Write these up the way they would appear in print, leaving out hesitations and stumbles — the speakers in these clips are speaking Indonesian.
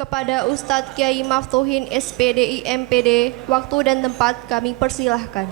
Kepada Ustadz Kiai Maftuhin SPDI MPD, waktu dan tempat kami persilahkan.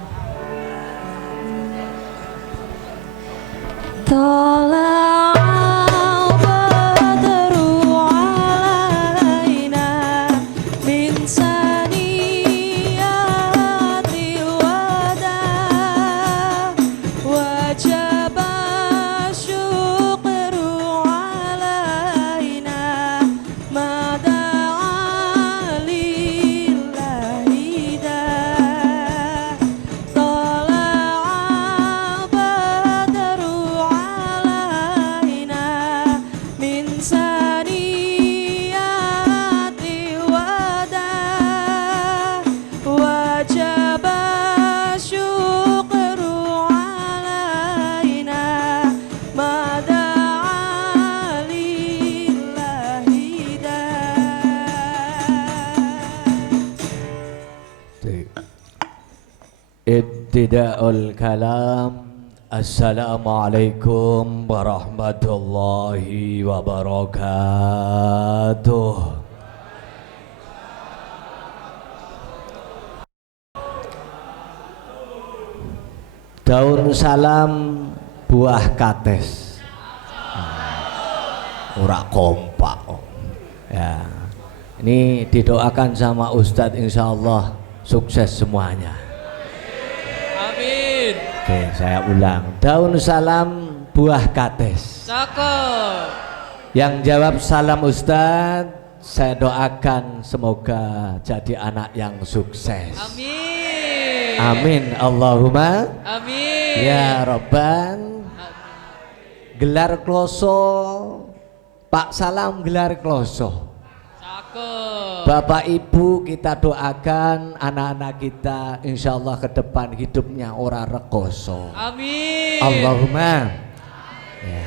Ibtida'ul kalam. Assalamualaikum warahmatullahi wabarakatuh. Daun salam buah kates. Ora kompak. Ya. Ini didoakan sama Ustadz, insyaallah sukses semuanya. Oke, saya ulang. Daun salam buah kates. Cakep. Yang jawab salam Ustadz, saya doakan semoga jadi anak yang sukses. Amin. Amin. Allahumma. Amin. Ya Rabban. Gelar kloso. Pak Salam gelar kloso. Cakep. Bapak Ibu kita doakan anak-anak kita insyaallah ke depan hidupnya ora rekoso. Amin. Allahumma. Ya.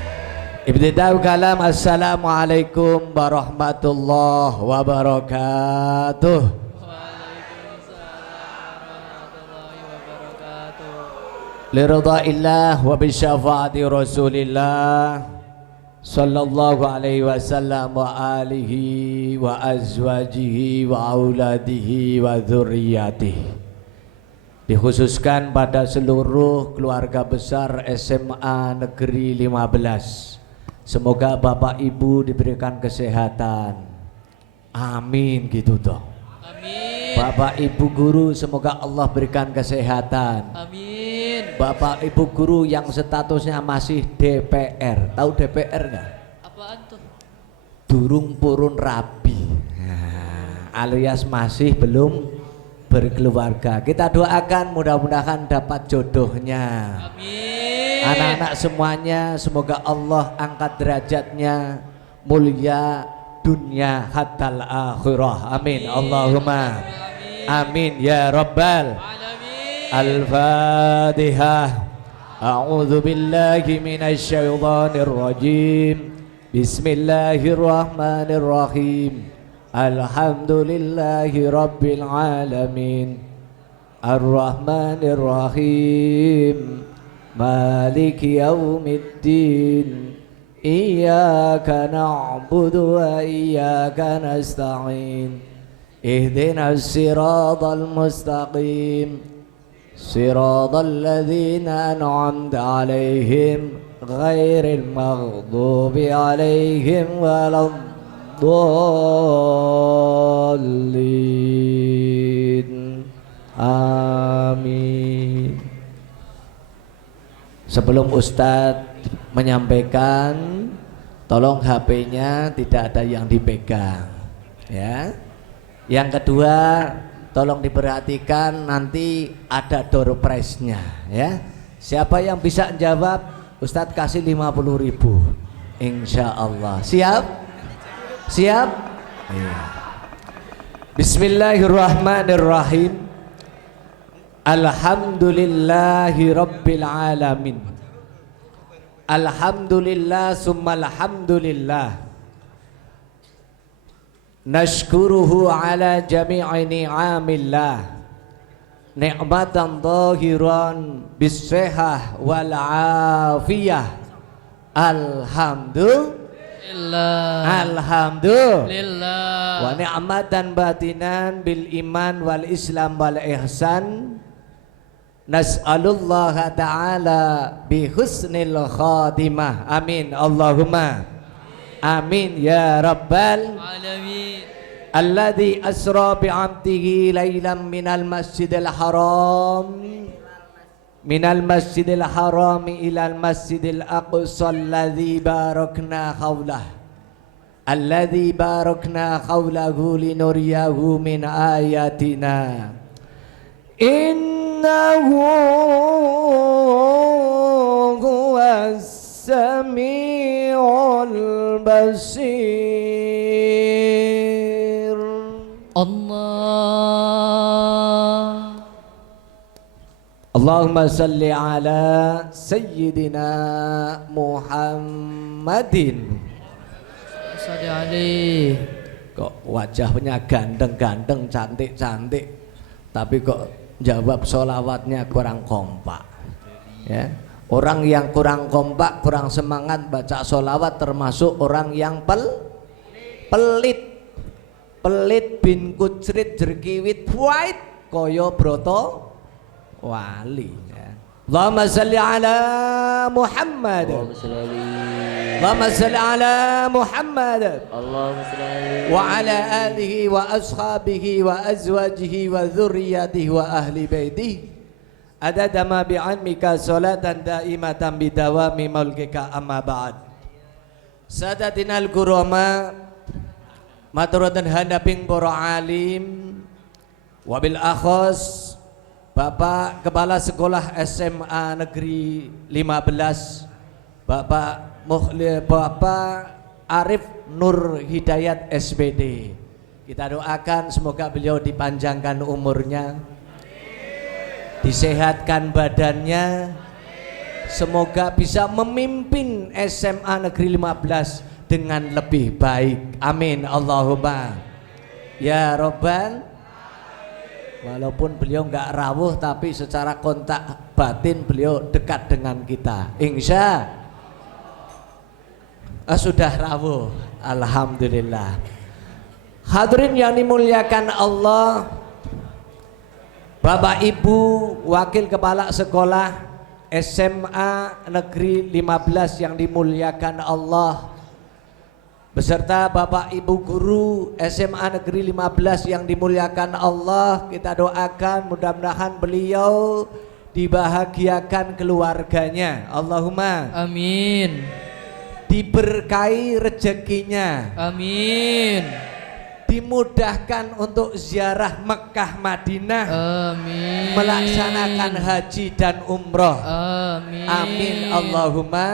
Ibtida'ul kalam. Assalamualaikum warahmatullahi wabarakatuh. Waalaikumsalam warahmatullahi wabarakatuh. Liridhaillah wa bisyafaati Rasulillah sallallahu alaihi wasallam wa alihi wa azwajihi wa auladihi wa dzurriyyatihi. Dikhususkan pada seluruh keluarga besar SMA Negeri 15. Semoga Bapak Ibu diberikan kesehatan. Amin gitu toh. Amin. Bapak Ibu guru semoga Allah berikan kesehatan. Amin. Bapak Ibu guru yang statusnya masih DPR, tahu DPR nggak? Apaan tuh? Durung purun rabi, alias masih belum berkeluarga. Kita doakan mudah-mudahan dapat jodohnya. Amin. Anak-anak semuanya semoga Allah angkat derajatnya mulia dunia hatal akhirah. Amin. Allahumma amin ya rabbal Al-Fatihah. A'udzu billahi minasy syaithanir rajim. Bismillahirrahmanirrahim. Alhamdulillahi rabbil alamin. Ar-Rahmanir Rahim. Maliki yaumiddin. Iyyaka na'budu wa iyyaka nasta'in. Ihdinas siratal mustaqim. صراط الذين أنعمت عليهم غير المغضوب عليهم ولا الضالين آمين. Sebelum Ustadz menyampaikan, tolong HP-nya tidak ada yang dipegang ya. Yang kedua, tolong diperhatikan nanti ada door prize-nya ya. Siapa yang bisa jawab Ustadz kasih 50.000 insyaallah. Siap? Siap? Iya. Bismillahirrahmanirrahim. Alhamdulillahi rabbil alamin. Alhamdulillah summa alhamdulillah. Nashkuruhu ala jami'i ni'amillah ni'matan zahiran bisihah wal afiyah. Alhamdulillah. Lillah. Alhamdulillah. Wa Lillah. ni'matan batinan bil iman wal islam wal ihsan. Nas'alullah ta'ala bi husnil khatimah. Amin. Allahumma amin ya rabbal Alamin. alladzi asra bi 'abdihi lailan minal masjidil haram ilal masjidil aqsa alladzi barakna hawlahu linuriyahu min ayatina innahu huwas samiul basir. Allah. Allahumma salli ala Sayyidina Muhammadin. Salli alaihi. Kok wajahnya ganteng-ganteng, cantik-cantik, tapi kok jawab sholawatnya kurang kompak, ya. Orang yang kurang kompak, kurang semangat baca sholawat termasuk orang yang pelit bin kucrit jerkiwit white koyo broto wali, ya. Allahumma salli ala Muhammad. Allahumma salli ala Muhammad. Wa ala alihi wa ashabihi wa azwajihi wa dzurriyyatihi wa ahli baitihi adada ma bi'ilmika salatan daimatan bidawami mulkika amma ba'd. Sadatinal kurama maturatan handaping para alim wabil akhos Bapak Kepala Sekolah SMA Negeri 15 Bapak Arif Nur Hidayat SPD. Kita doakan semoga beliau dipanjangkan umurnya, disehatkan badannya, semoga bisa memimpin SMA Negeri 15 dengan lebih baik. Amin Allahumma ya Rabbal. Walaupun beliau nggak rawuh, tapi secara kontak batin beliau dekat dengan kita. Insya sudah rawuh. Alhamdulillah. Hadirin yang dimuliakan Allah, Bapak Ibu Wakil Kepala Sekolah SMA Negeri 15 yang dimuliakan Allah, beserta Bapak Ibu Guru SMA Negeri 15 yang dimuliakan Allah, kita doakan mudah-mudahan beliau dibahagiakan keluarganya. Allahumma Amin. Diberkahi rezekinya. Amin. Dimudahkan untuk ziarah Mekah Madinah. Amin. Melaksanakan haji dan umroh. Amin. Amin Allahumma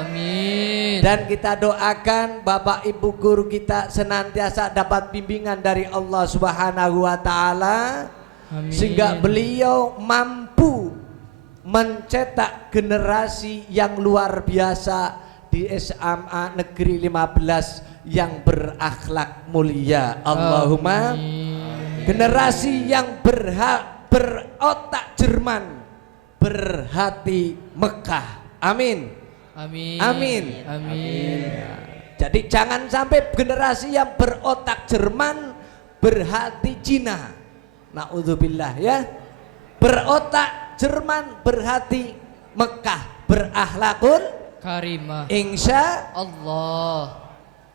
Amin. Dan kita doakan Bapak Ibu guru kita senantiasa dapat bimbingan dari Allah Subhanahu wa taala, sehingga beliau mampu mencetak generasi yang luar biasa di SMA Negeri 15 yang berakhlak mulia. Allahumma generasi yang berotak Jerman, berhati Mekah. Amin. Amin. Amin. Amin. Jadi jangan sampai generasi yang berotak Jerman berhati Cina. Naudzubillah ya. Berotak Jerman berhati Mekah, berakhlakul Karimah. insya Allah.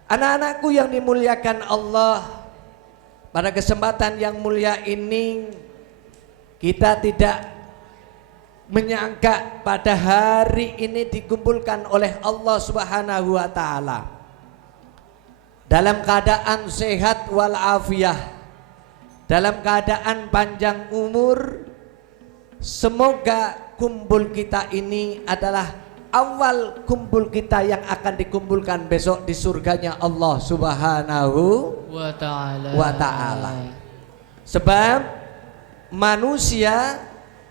Anak-anakku yang dimuliakan Allah, pada kesempatan yang mulia ini kita tidak menyangka pada hari ini dikumpulkan oleh Allah Subhanahu wa taala dalam keadaan sehat walafiat, dalam keadaan panjang umur. Semoga kumpul kita ini adalah awal kumpul kita yang akan dikumpulkan besok di surganya Allah Subhanahu wa ta'ala. Sebab manusia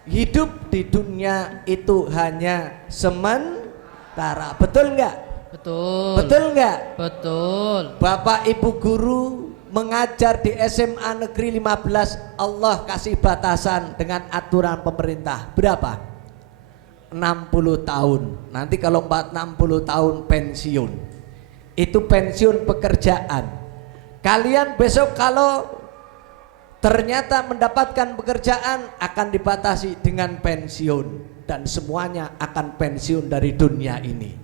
hidup di dunia itu hanya sementara. Betul enggak? Betul. Betul enggak? Betul. Bapak Ibu guru mengajar di SMA Negeri 15, Allah kasih batasan dengan aturan pemerintah. Berapa? 60 tahun. Nanti kalau 60 tahun pensiun. Itu pensiun pekerjaan. Kalian besok kalau ternyata mendapatkan pekerjaan akan dibatasi dengan pensiun, dan semuanya akan pensiun dari dunia ini.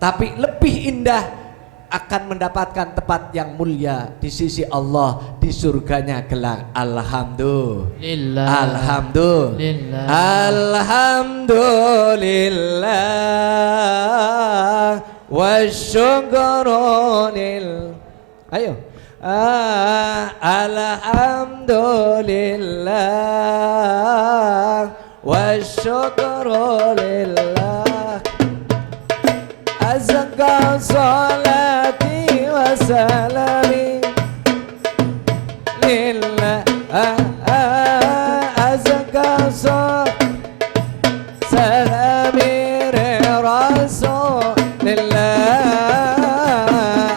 Tapi lebih indah akan mendapatkan tempat yang mulia di sisi Allah, di surganya kelak. Alhamdulillah. Alhamdulillah. Alhamdulillah. Wasyukru lil. Ayo. Alhamdulillah. Wasyukru lillah. Azka salati wa salami lillah. Azka salami rasulillah.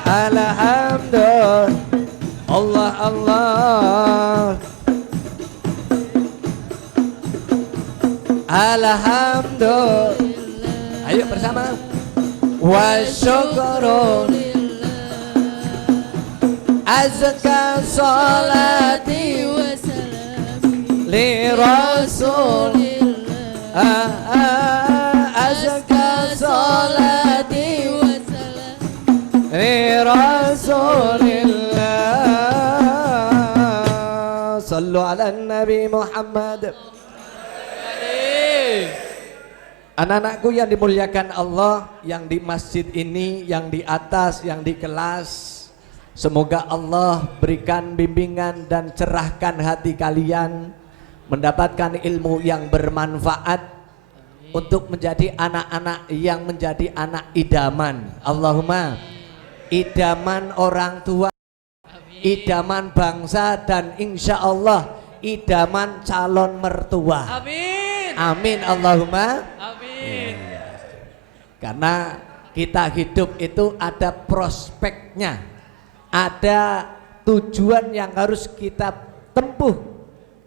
Alhamdulillah. Allah. Alhamdulillah. Ayo bersama. Wa syukru azka salati wa salami li rasulillah. Azka salati wa salami li rasulillah. Sallu ala Nabi Muhammad. Anak-anakku yang dimuliakan Allah, yang di masjid ini, yang di atas, yang di kelas, semoga Allah berikan bimbingan dan cerahkan hati kalian, mendapatkan ilmu yang bermanfaat untuk menjadi anak-anak yang menjadi anak idaman. Allahumma idaman orang tua, idaman bangsa, dan insya Allah idaman calon mertua. Amin. Amin Allahumma. Amin. Karena kita hidup itu ada prospeknya, ada tujuan yang harus kita tempuh,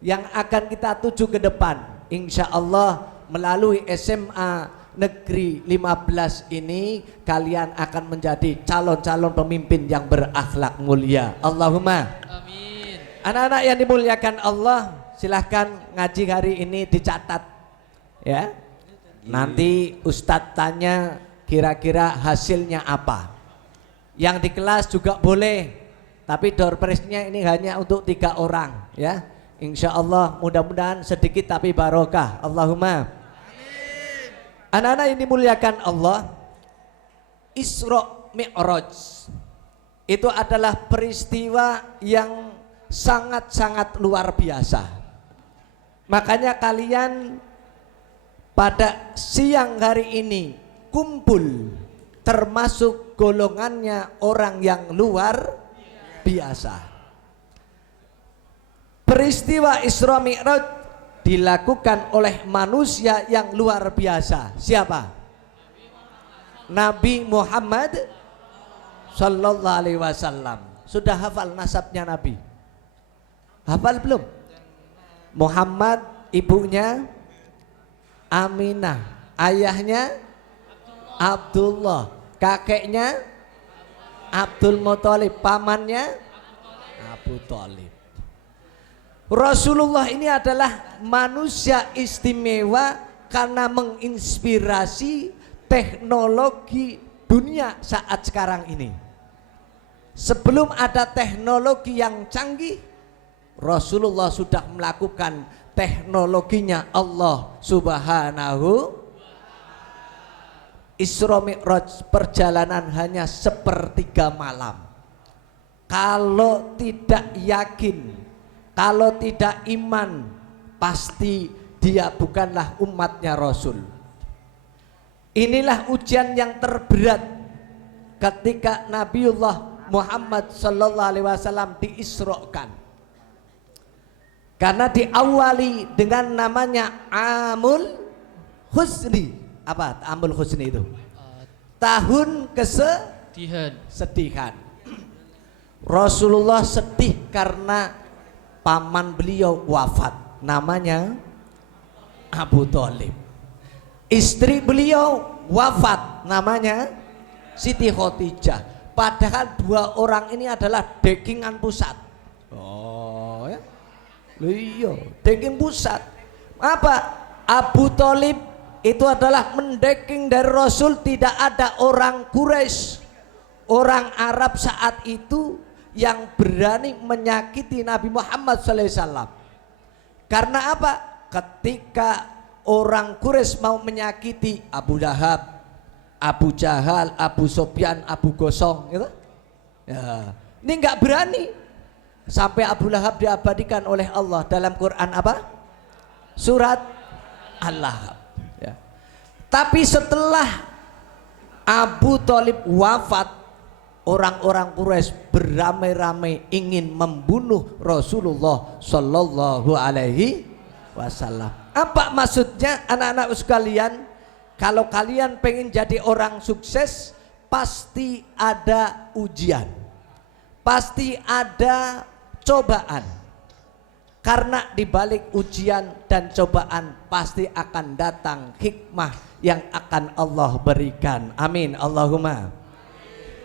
yang akan kita tuju ke depan. Insya Allah melalui SMA Negeri 15 ini kalian akan menjadi calon-calon pemimpin yang berakhlak mulia. Allahumma Amin. Anak-anak yang dimuliakan Allah, silahkan ngaji hari ini dicatat ya. Nanti Ustadz tanya kira-kira hasilnya apa. Yang di kelas juga boleh, tapi door prize-nya ini hanya untuk 3 orang ya. Insya Allah mudah-mudahan sedikit tapi barokah. Allahumma. Anak-anak yang dimuliakan Allah, Isra Mi'raj itu adalah peristiwa yang sangat-sangat luar biasa. Makanya kalian pada siang hari ini kumpul termasuk golongannya orang yang luar biasa. Peristiwa Isra Mi'raj dilakukan oleh manusia yang luar biasa. Siapa? Nabi Muhammad Sallallahu Alaihi Wasallam. Sudah hafal nasabnya Nabi? Hafal belum? Muhammad ibunya Aminah, ayahnya Abdullah, kakeknya Abdul Muthalib, pamannya Abu Thalib. Rasulullah ini adalah manusia istimewa karena menginspirasi teknologi dunia saat sekarang ini. Sebelum ada teknologi yang canggih, Rasulullah sudah melakukan teknologinya Allah Subhanahu. Isra Mi'raj perjalanan hanya sepertiga malam. Kalau tidak yakin, kalau tidak iman, pasti dia bukanlah umatnya Rasul. Inilah ujian yang terberat ketika Nabiullah Muhammad Sallallahu Alaihi Wasallam diisrokan. Karena diawali dengan namanya Amul Husni. Apa Amul Husni itu? Tahun kesedihan. Rasulullah sedih karena paman beliau wafat, namanya Abu Thalib. Istri beliau wafat, namanya Siti Khadijah. Padahal dua orang ini adalah dekingan pusat. Oh ya, loh iya, deking pusat. Apa? Abu Thalib itu adalah mendeking dari Rasul. Tidak ada orang Quraisy, orang Arab saat itu yang berani menyakiti Nabi Muhammad SAW. Karena apa? Ketika orang Quraisy mau menyakiti Abu Lahab, Abu Jahal, Abu Sofyan, Abu Gosong, gitu. Ya, ini nggak berani. Sampai Abu Lahab diabadikan oleh Allah dalam Quran apa? Surat Al-Lahab. Ya. Tapi setelah Abu Thalib wafat, orang-orang Quraisy beramai-ramai ingin membunuh Rasulullah Sallallahu Alaihi Wasallam. Apa maksudnya, anak-anak sekalian? Kalau kalian pengen jadi orang sukses, pasti ada ujian, pasti ada cobaan. Karena di balik ujian dan cobaan pasti akan datang hikmah yang akan Allah berikan. Amin Allahumma.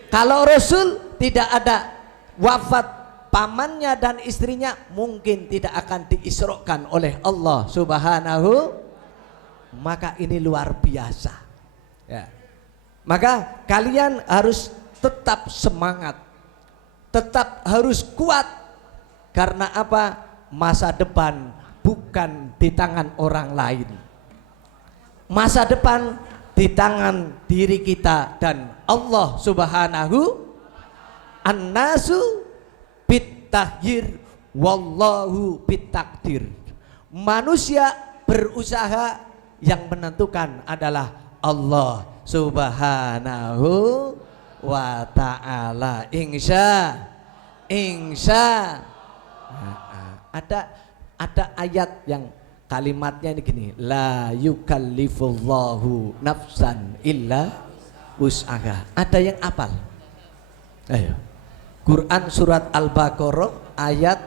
Kalau Rasul tidak ada, wafat pamannya dan istrinya mungkin tidak akan diisrokan oleh Allah Subhanahu. Maka ini luar biasa ya. Maka kalian harus tetap semangat, tetap harus kuat. Karena apa? Masa depan bukan di tangan orang lain, masa depan di tangan diri kita dan Allah Subhanahu. An-nasu bitahyir wallahu bitakdir. Manusia berusaha, yang menentukan adalah Allah Subhanahu wa ta'ala. Insya ada ayat yang kalimatnya ini gini, la yukallifullahu nafsan illa wus'aha. Ada yang apal? Ayo, Quran surat Al-Baqarah ayat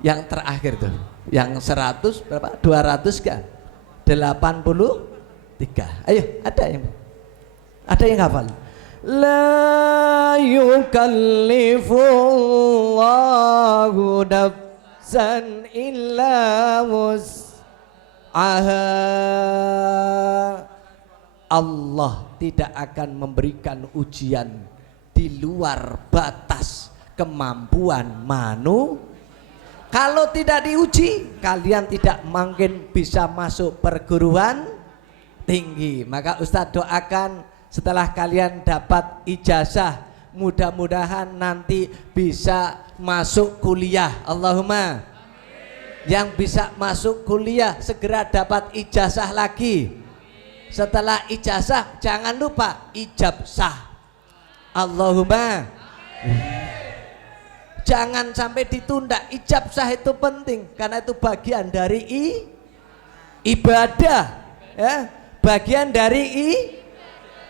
yang terakhir tuh, yang 100 berapa? 200 kan? 83. Ayo, ada yang hafal? La yukallifullahu nafsan illa wus'aha. Allah tidak akan memberikan ujian di luar batas kemampuan manusia. Kalau tidak diuji, kalian tidak mungkin bisa masuk perguruan tinggi. Maka Ustadz doakan setelah kalian dapat ijazah, mudah-mudahan nanti bisa masuk kuliah. Allahumma. Yang bisa masuk kuliah segera dapat ijazah lagi. Setelah ijazah jangan lupa ijabsah. Allahumma. Jangan sampai ditunda. Ijabsah itu penting karena itu bagian dari ibadah, ya, bagian dari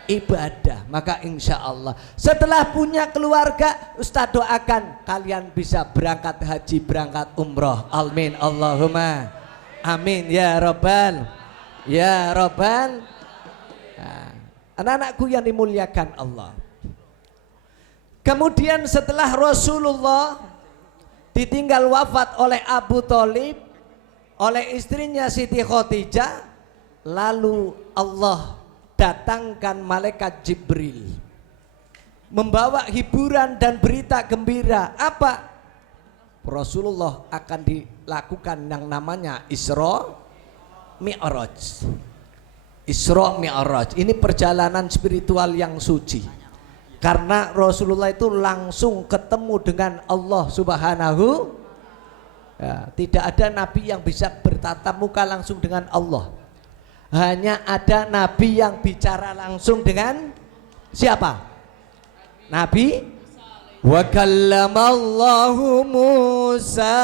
ibadah. Maka insya Allah setelah punya keluarga, Ustadz doakan kalian bisa berangkat haji, berangkat umroh. Amin Allahumma amin ya robbal ya robbal. Nah, anak-anakku yang dimuliakan Allah, kemudian setelah Rasulullah ditinggal wafat oleh Abu Thalib, oleh istrinya Siti Khadijah, lalu Allah datangkan malaikat Jibril membawa hiburan dan berita gembira. Apa? Rasulullah akan dilakukan yang namanya Isra Mi'raj. Isra Mi'raj ini perjalanan spiritual yang suci. Karena Rasulullah itu langsung ketemu dengan Allah Subhanahu. Ya, tidak ada nabi yang bisa bertatap muka langsung dengan Allah. Hanya ada nabi yang bicara langsung dengan siapa? Nabi wa kallamallahu Musa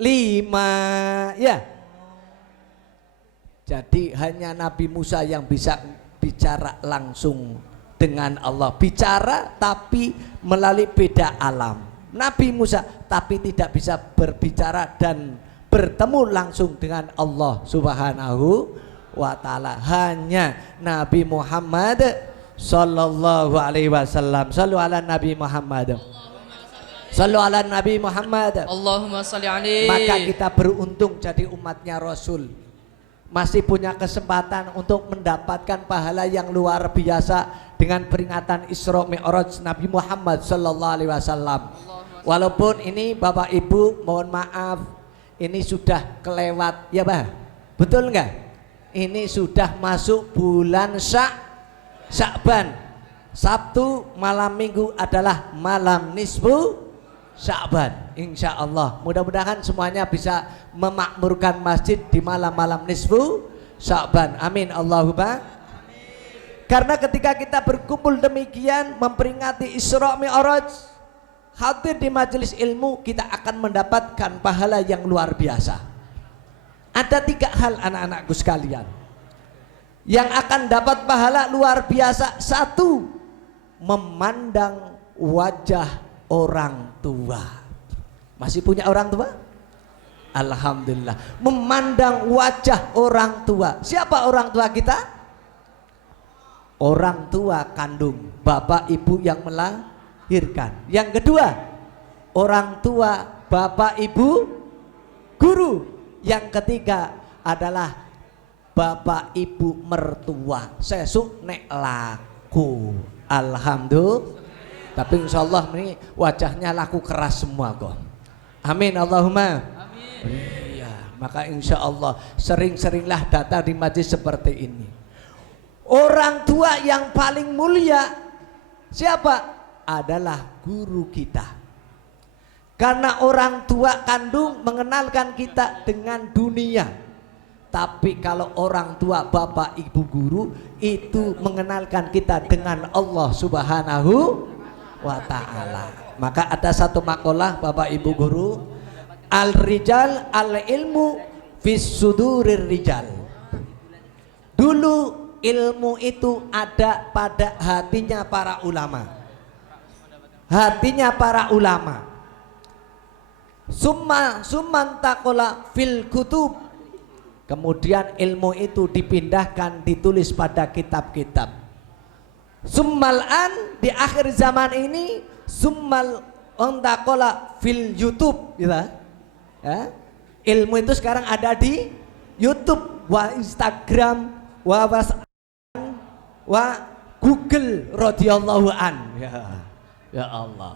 taklima. Ya. Jadi hanya Nabi Musa yang bisa bicara langsung dengan Allah. Bicara tapi melalui beda alam. Nabi Musa tapi tidak bisa berbicara dan bertemu langsung dengan Allah Subhanahu wa ta'ala. Hanya Nabi Muhammad sallallahu alaihi wasallam. Sallu ala Nabi Muhammad. Sallu ala Nabi Muhammad. Allahumma salli alaihi. Maka kita beruntung jadi umatnya Rasul. Masih punya kesempatan untuk mendapatkan pahala yang luar biasa dengan peringatan Isra Mi'raj Nabi Muhammad sallallahu alaihi wasallam. Walaupun ini Bapak Ibu mohon maaf, ini sudah kelewat ya Pak. Betul enggak? Ini sudah masuk bulan Sya'ban. Sabtu malam Minggu adalah malam nisfu Sya'ban. Insya Allah mudah-mudahan semuanya bisa memakmurkan masjid di malam-malam nisfu Sya'ban. Amin Allahumma. Karena ketika kita berkumpul demikian memperingati Isra Mi'raj, hadir di majelis ilmu, kita akan mendapatkan pahala yang luar biasa. Ada 3 hal anak-anakku sekalian yang akan dapat pahala luar biasa. 1, memandang wajah orang tua. Masih punya orang tua? Alhamdulillah. Memandang wajah orang tua. Siapa orang tua kita? Orang tua kandung, bapak ibu yang melahirkan. Yang kedua, orang tua bapak ibu guru. Yang ketiga adalah bapak ibu mertua. Sesuk nek laku. Alhamdulillah. Tapi insya Allah ini wajahnya laku keras semua kok. Amin Allahumma. Amin. Iya, maka insya Allah sering-seringlah datang di majlis seperti ini. Orang tua yang paling mulia siapa? Adalah guru kita. Karena orang tua kandung mengenalkan kita dengan dunia. Tapi kalau orang tua bapak ibu guru itu mengenalkan kita dengan Allah Subhanahu wa ta'ala. Maka ada satu makalah bapak ibu guru, al-rijal al-ilmu fis sudurir rijal. Dulu ilmu itu ada pada hatinya para ulama. Hatinya para ulama. Summan taqala fil kutub. Kemudian ilmu itu dipindahkan, ditulis pada kitab-kitab. Summal'an di akhir zaman ini summal taqala fil YouTube, gitu. Ya. Ilmu itu sekarang ada di YouTube, wa Instagram, wa WhatsApp, wa Google radhiyallahu an. Ya Allah.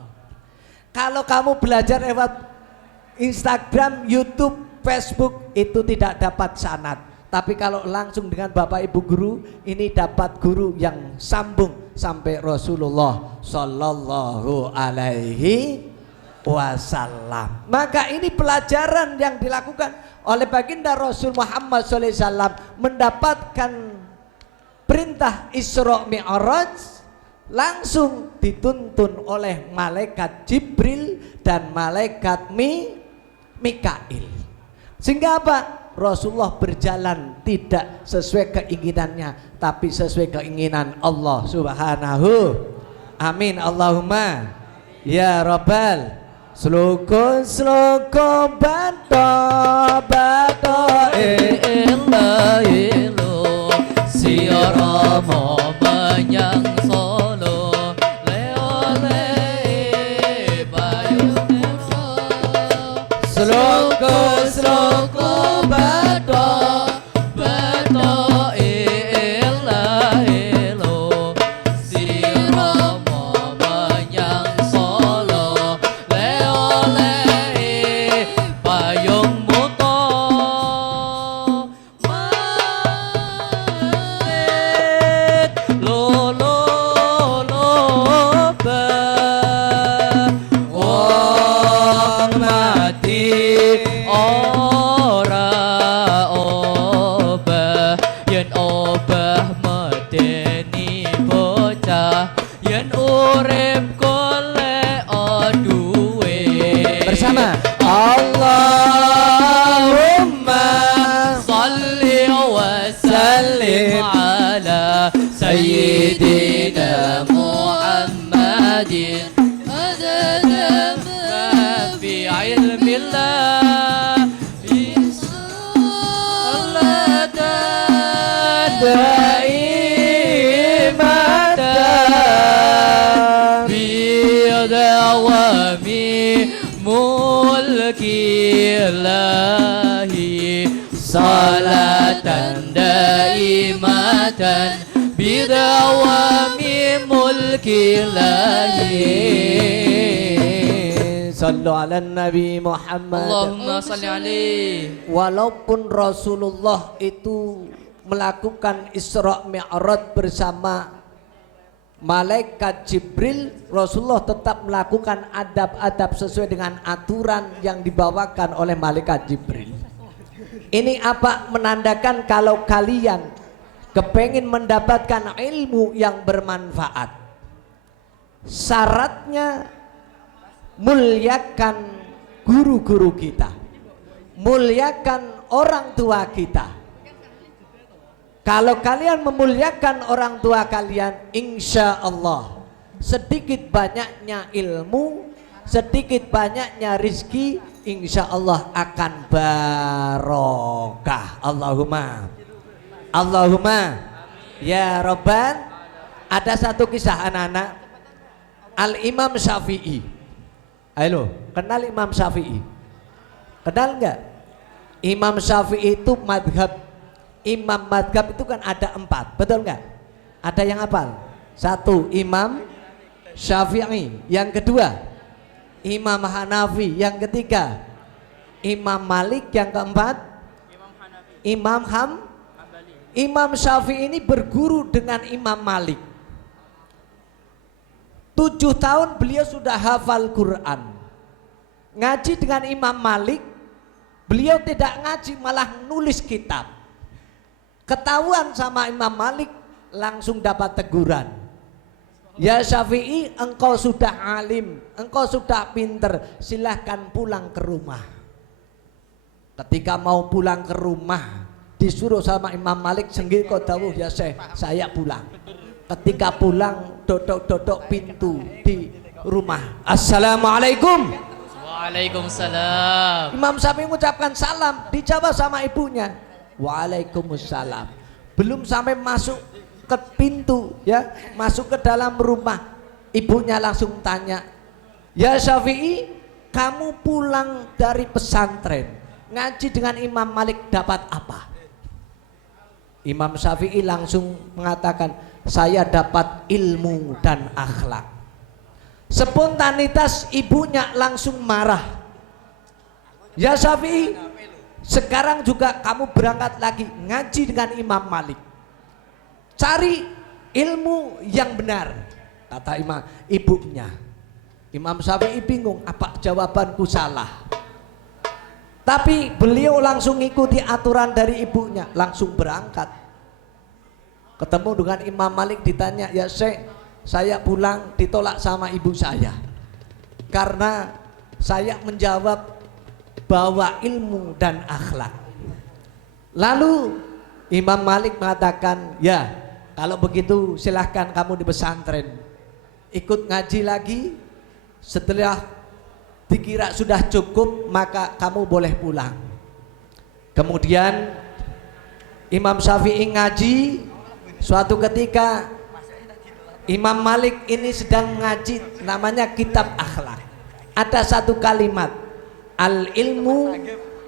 Kalau kamu belajar lewat Instagram, YouTube, Facebook itu tidak dapat sanad. Tapi kalau langsung dengan Bapak Ibu guru, ini dapat guru yang sambung sampai Rasulullah Sallallahu Alaihi Wasallam. Maka ini pelajaran yang dilakukan oleh baginda Rasul Muhammad SAW, mendapatkan perintah Isra Mi'raj langsung dituntun oleh malaikat Jibril dan malaikat Mikail. Sehingga apa? Rasulullah berjalan tidak sesuai keinginannya, tapi sesuai keinginan Allah Subhanahu. Amin Allahumma ya Rabbal. Sloko bato Elo siaramo menyang Solo leole bayu Sloko bato elo siaramo menyang Solo leole payung muto malet lolo ba wong mati ora obah yen obah medeni bocah yen urip golek duwe bersama Allahumma salli wa sallim ala sayyidina Muhammadin adada ma fi ilmillah salatan daimatan mulki ilahi salatan daimatan bidawami mulki ilahi. Sallu ala Nabi Muhammad. Allahumma salli alaihi. Walaupun Rasulullah itu melakukan Isra Mi'raj bersama malaikat Jibril, Rasulullah tetap melakukan adab-adab sesuai dengan aturan yang dibawakan oleh malaikat Jibril. Ini apa? Menandakan kalau kalian kepengin mendapatkan ilmu yang bermanfaat, syaratnya muliakan guru-guru kita, muliakan orang tua kita. Kalau kalian memuliakan orang tua kalian, insya Allah sedikit banyaknya ilmu, sedikit banyaknya rizki, insya Allah akan barokah. Allahumma ya Rabban. Ada satu kisah anak-anak, Al-Imam Syafi'i. Ayo, kenal Imam Syafi'i? Kenal enggak? Imam Syafi'i itu madhab. Imam madhab itu kan ada 4, betul enggak? Ada yang hafal? 1 Imam Syafi'i, yang kedua Imam Hanafi, yang ketiga Imam Malik, yang keempat Imam Syafi'i ini berguru dengan Imam Malik. 7 tahun beliau sudah hafal Quran. Ngaji dengan Imam Malik, beliau tidak ngaji, malah nulis kitab. Ketahuan sama Imam Malik, langsung dapat teguran. Ya Syafi'i, engkau sudah alim, engkau sudah pinter, silahkan pulang ke rumah. Ketika mau pulang ke rumah, disuruh sama Imam Malik, senggil kau dawuh, ya saya pulang. Ketika pulang, dodok-dodok pintu di rumah. Assalamualaikum. Waalaikumsalam. Imam Syafi'i mengucapkan salam, dijawab sama ibunya, Waalaikumsalam. Belum sampai masuk ke pintu, ya, masuk ke dalam rumah, ibunya langsung tanya, ya Syafi'i, kamu pulang dari pesantren, ngaji dengan Imam Malik dapat apa? Imam Syafi'i langsung mengatakan, saya dapat ilmu dan akhlak. Spontanitas ibunya langsung marah. Ya Syafi'i, sekarang juga kamu berangkat lagi ngaji dengan Imam Malik. Cari ilmu yang benar, kata ibunya. Imam Syafi'i bingung, apa jawabanku salah? Tapi beliau langsung ikuti aturan dari ibunya, langsung berangkat. Ketemu dengan Imam Malik, ditanya, ya Syekh, saya pulang ditolak sama ibu saya karena saya menjawab bahwa ilmu dan akhlak. Lalu Imam Malik mengatakan, ya kalau begitu silahkan kamu di pesantren, ikut ngaji lagi. Setelah dikira sudah cukup, maka kamu boleh pulang. Kemudian Imam Syafi'i ngaji. Suatu ketika Imam Malik ini sedang ngaji, namanya kitab akhlak. Ada satu kalimat, al ilmu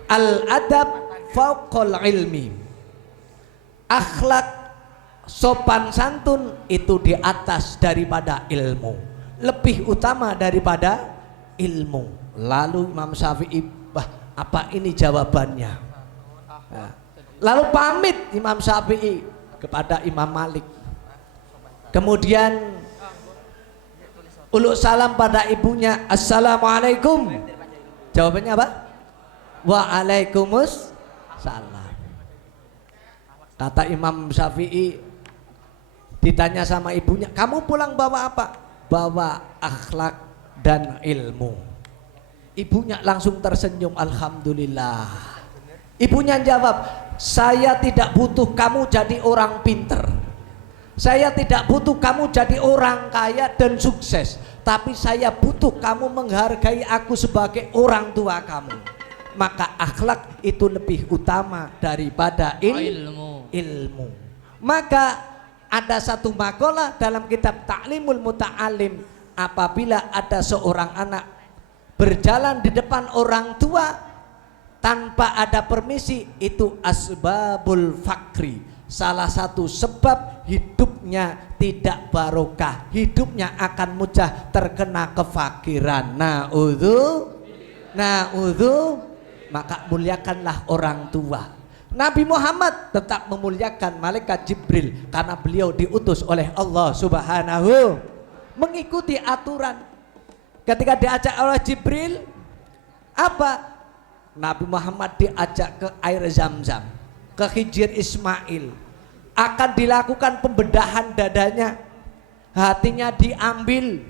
al adab fauqal ilmi. Akhlak, sopan santun itu di atas daripada ilmu, lebih utama daripada ilmu. Lalu Imam Syafi'i, wah, apa ini jawabannya? Nah, lalu pamit Imam Syafi'i kepada Imam Malik. Kemudian uluk salam pada ibunya, Assalamualaikum. Jawabannya apa? Waalaikumsalam. Kata Imam Syafi'i, ditanya sama ibunya, kamu pulang bawa apa? Bawa akhlak dan ilmu. Ibunya langsung tersenyum, alhamdulillah. Ibunya jawab, saya tidak butuh kamu jadi orang pinter, saya tidak butuh kamu jadi orang kaya dan sukses, tapi saya butuh kamu menghargai aku sebagai orang tua kamu. Maka akhlak itu lebih utama daripada ilmu. Maka ada satu makalah dalam kitab Ta'limul Muta'alim, apabila ada seorang anak berjalan di depan orang tua tanpa ada permisi, itu asbabul fakri, salah satu sebab hidupnya tidak barokah, hidupnya akan mudah terkena kefakiran. Na'udzu, maka muliakanlah orang tua. Nabi Muhammad tetap memuliakan malaikat Jibril karena beliau diutus oleh Allah Subhanahu, mengikuti aturan. Ketika diajak oleh Jibril, apa? Nabi Muhammad diajak ke air Zam-Zam, ke Hijir Ismail. Akan dilakukan pembedahan dadanya, hatinya diambil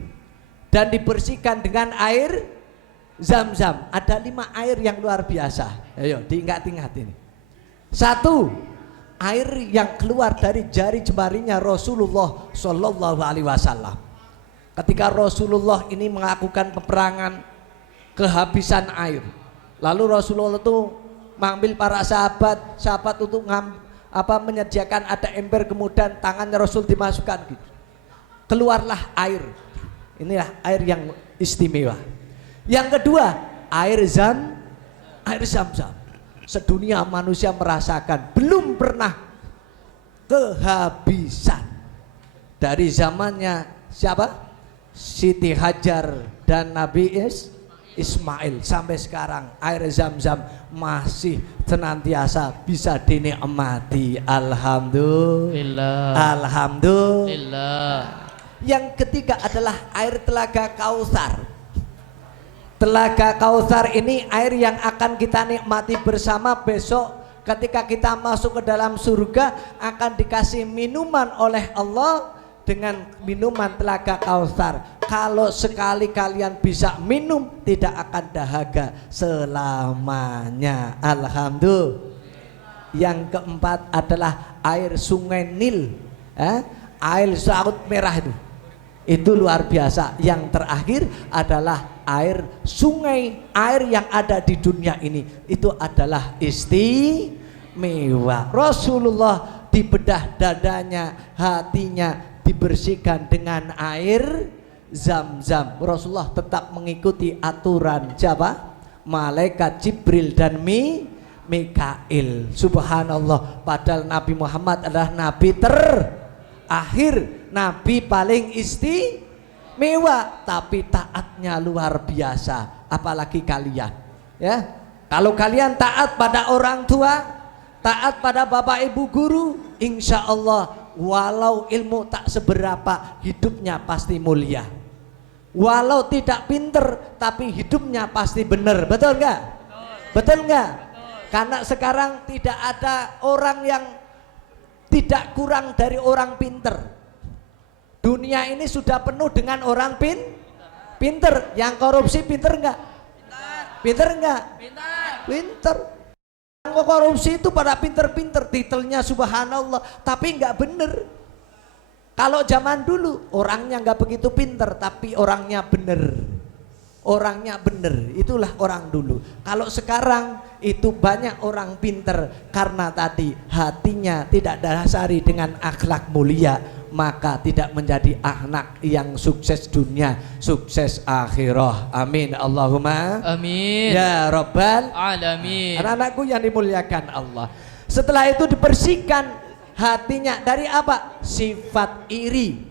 dan dibersihkan dengan air Zam-Zam. Ada 5 air yang luar biasa. Ayo diingat-ingat ini. 1, air yang keluar dari jari jemarinya Rasulullah Shallallahu Alaihi Wasallam. Ketika Rasulullah ini melakukan peperangan, kehabisan air, lalu Rasulullah itu mengambil para sahabat untuk menyediakan ada ember, kemudian tangannya Rasul dimasukkan gitu. Keluarlah air. Inilah air yang istimewa. Yang kedua, air Zam-Zam. Sedunia manusia merasakan belum pernah kehabisan. Dari zamannya siapa? Siti Hajar dan Nabi Ismail sampai sekarang air Zam-Zam masih senantiasa bisa dinikmati. Alhamdulillah. Yang ketiga adalah air Telaga Kautsar. Telaga Kautsar ini air yang akan kita nikmati bersama besok ketika kita masuk ke dalam surga, akan dikasih minuman oleh Allah dengan minuman Telaga Kautsar. Kalau sekali kalian bisa minum, tidak akan dahaga selamanya. Alhamdulillah. Yang keempat adalah air Sungai Nil, air Laut Merah itu luar biasa. Yang terakhir adalah air sungai, air yang ada di dunia ini, itu adalah istimewa. Rasulullah dibedah dadanya, hatinya dibersihkan dengan air Zam-Zam. Rasulullah tetap mengikuti aturan siapa? Malaikat Jibril dan Mikail. Subhanallah, padahal Nabi Muhammad adalah nabi terakhir, nabi paling istimewa, tapi taatnya luar biasa. Apalagi kalian, ya. Kalau kalian taat pada orang tua, taat pada bapak ibu guru, insya Allah walau ilmu tak seberapa, hidupnya pasti mulia. Walau tidak pinter, tapi hidupnya pasti benar. Betul nggak? Betul nggak? Karena sekarang tidak ada orang yang tidak kurang dari orang pinter. Dunia ini sudah penuh dengan orang pinter. Yang korupsi pinter nggak? Pinter nggak? Pinter. Yang korupsi itu pada pinter-pinter, titelnya subhanallah, tapi nggak bener. Kalau zaman dulu orangnya nggak begitu pinter, tapi orangnya bener. Orangnya bener, itulah orang dulu. Kalau sekarang itu banyak orang pinter, karena tadi hatinya tidak dasari dengan akhlak mulia, maka tidak menjadi anak yang sukses dunia, sukses akhirah. Amin Allahumma amin ya rabbal alamin. Anak-anakku yang dimuliakan Allah, setelah itu dibersihkan hatinya dari apa? Sifat iri,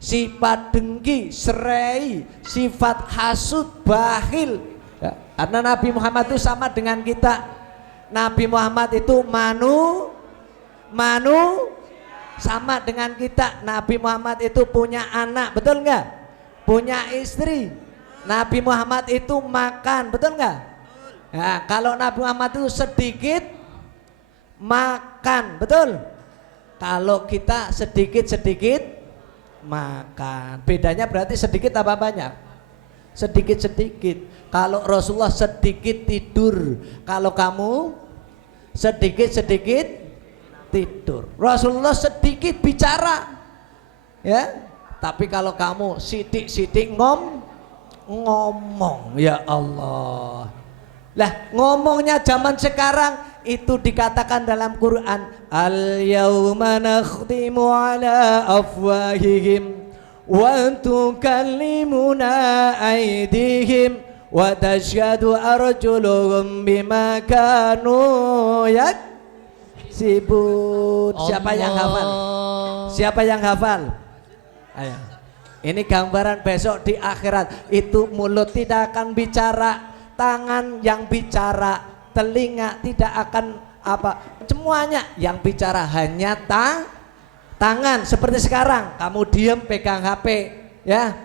sifat dengki, serai, sifat hasud, bakhil. Ya, karena Nabi Muhammad itu sama dengan kita. Nabi Muhammad itu sama dengan kita. Nabi Muhammad itu punya anak, betul nggak? Punya istri. Nabi Muhammad itu makan, betul nggak? Ya, kalau Nabi Muhammad itu sedikit makan, betul? Kalau kita sedikit makan, bedanya berarti sedikit apa banyak? Sedikit. Kalau Rasulullah sedikit tidur, kalau kamu sedikit tidur. Rasulullah sedikit bicara, ya. Tapi kalau kamu sidik ngomong, ya Allah. Lah ngomongnya zaman sekarang itu dikatakan dalam Quran, al-yauma nakhtimu ala afwahihim wa tukallimuna aydihim wa tashhadu arjuluhum bima kanu yaksibun. Siapa yang hafal? Siapa yang hafal? Ayo. Ini gambaran besok di akhirat. Itu mulut tidak akan bicara, tangan yang bicara, telinga tidak akan apa, semuanya yang bicara hanya tangan. Seperti sekarang kamu diem pegang HP ya,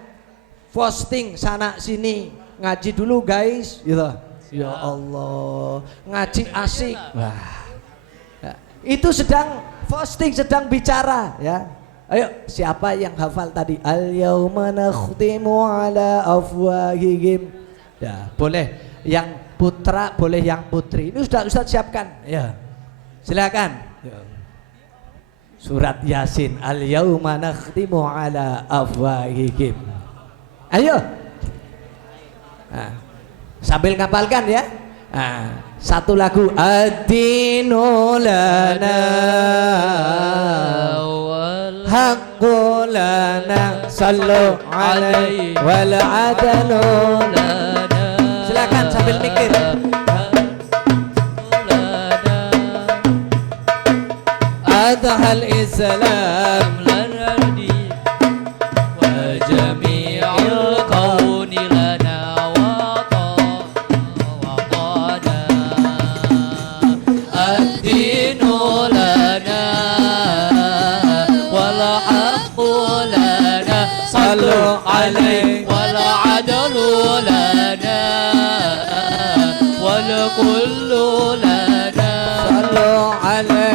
posting sana sini, ngaji dulu guys gitu. Ya Allah, ngaji asik. Wah, ya. Itu sedang posting, sedang bicara ya. Ayo, siapa yang hafal tadi? Al-yawma nakhtimu ala afwahihim. Ya, boleh yang putra, boleh yang putri. Ini sudah Ustaz siapkan. Ya. Silakan. Ya. Surat Yasin. Al-yawma nakhtimu ala afwahihim. Ayo. Nah, sambil ngapalkan ya. Nah, satu lagu ad-dinu lana haqqu lana sallu alaihi wal adalu lana. Silakan sambil mikir. Adhal Islam lana di wa jami'ul kauni lana wa qana ad-dinu lana wal haqqu lana sallu alaihi wal adalu lana wal kullu lana sallu alaihi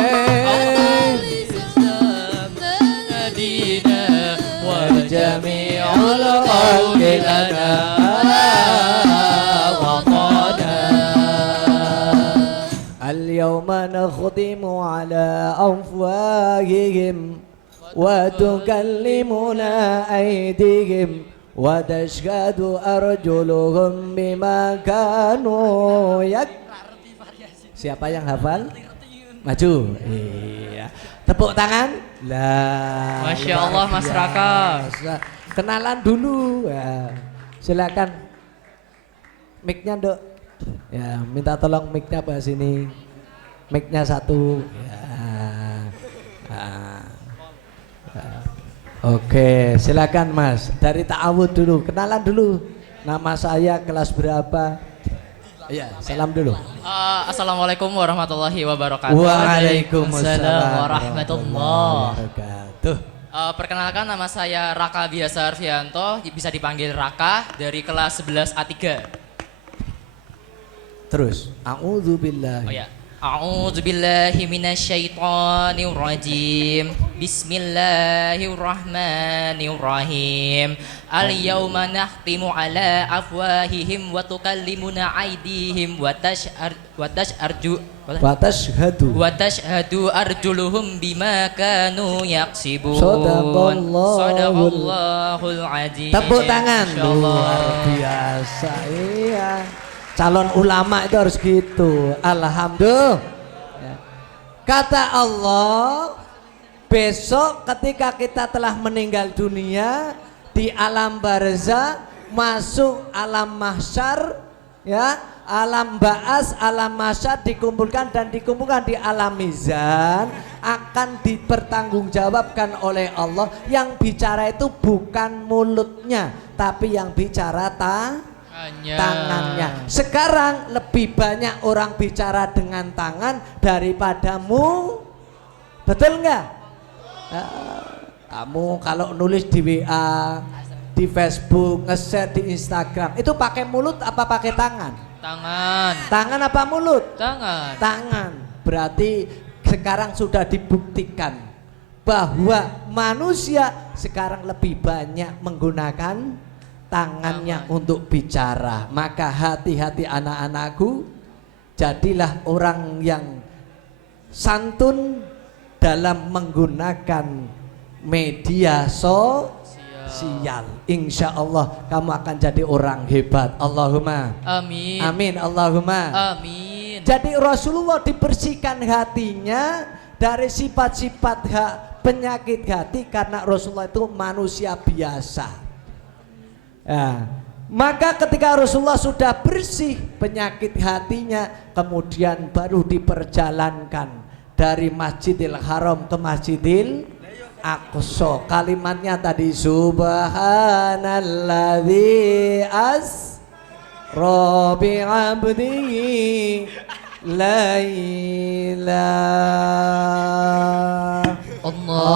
jami'ul khalqi lana wa qana. Al-yawma nakhtimu ala afwahihim wa tukallimuna aydihim wa tashhadu arjuluhum bima kanu Siapa yang hafal? Maju. Iya. Tepuk tangan. Lah. Masya Allah Mas Raka. Kenalan dulu. Ya. Silakan. Mic-nya, Dok. Ya, minta tolong mic-nya Pak sini. Mic-nya satu. Ya. Nah. Ya. Oke, silakan Mas. Dari ta'awud dulu. Kenalan dulu. Nama saya, kelas berapa? Ya, salam dulu. Assalamualaikum warahmatullahi wabarakatuh. Waalaikumsalam warahmatullahi wabarakatuh. Perkenalkan, nama saya Raka Biasa Arfianto, bisa dipanggil Raka, dari kelas 11 A3. Terus, a'udzubillah. Oh ya. A'udzubillahi minasyaitonirrajim. Bismillahirrahmanirrahim. Al-yawma nakhtimu ala afwahihim wa tukallimuna aydihim wa tashhadu arjuluhum bima kanu yaksibun. Shadaqallahul azim. Tepuk tangan. Luar biasa. Iya. Calon ulama itu harus gitu. Alhamdulillah. Kata Allah, besok ketika kita telah meninggal dunia di alam barzah, masuk alam mahsyar, ya, alam ba'as, alam mahsyar dikumpulkan di alam mizan, akan dipertanggungjawabkan oleh Allah. Yang bicara itu bukan mulutnya, tapi yang bicara tangannya. Sekarang lebih banyak orang bicara dengan tangan daripadamu, betul nggak? Kamu kalau nulis di WA, di Facebook, nge-share di Instagram, itu pakai mulut apa pakai tangan? Tangan. Tangan apa mulut? Tangan. Tangan. Berarti sekarang sudah dibuktikan bahwa manusia sekarang lebih banyak menggunakan tangannya untuk bicara. Maka hati-hati anak-anakku, jadilah orang yang santun dalam menggunakan media sosial. Insya Allah kamu akan jadi orang hebat. Allahumma amin. Amin. Allahumma amin. Jadi Rasulullah dibersihkan hatinya dari sifat-sifat penyakit hati karena Rasulullah itu manusia biasa. Ya, Maka ketika Rasulullah sudah bersih penyakit hatinya, kemudian baru diperjalankan dari Masjidil Haram ke Masjidil Aqsa. Kalimatnya tadi subhanalladzi asra bi 'abdihi la ilaha Allah.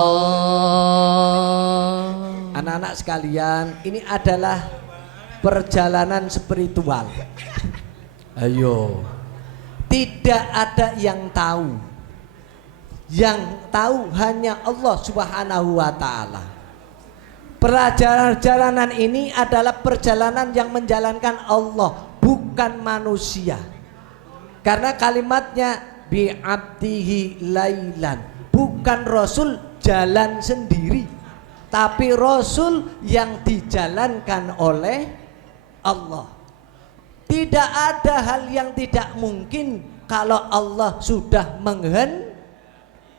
Anak-anak sekalian, ini adalah perjalanan spiritual. Ayo, tidak ada yang tahu. Yang tahu hanya Allah Subhanahu wa ta'ala. Perjalanan ini adalah perjalanan yang menjalankan Allah, bukan manusia. Karena kalimatnya bi'abdihi lailan, bukan Rasul jalan sendiri, tapi Rasul yang dijalankan oleh Allah. Tidak ada hal yang tidak mungkin kalau Allah sudah menghendaki.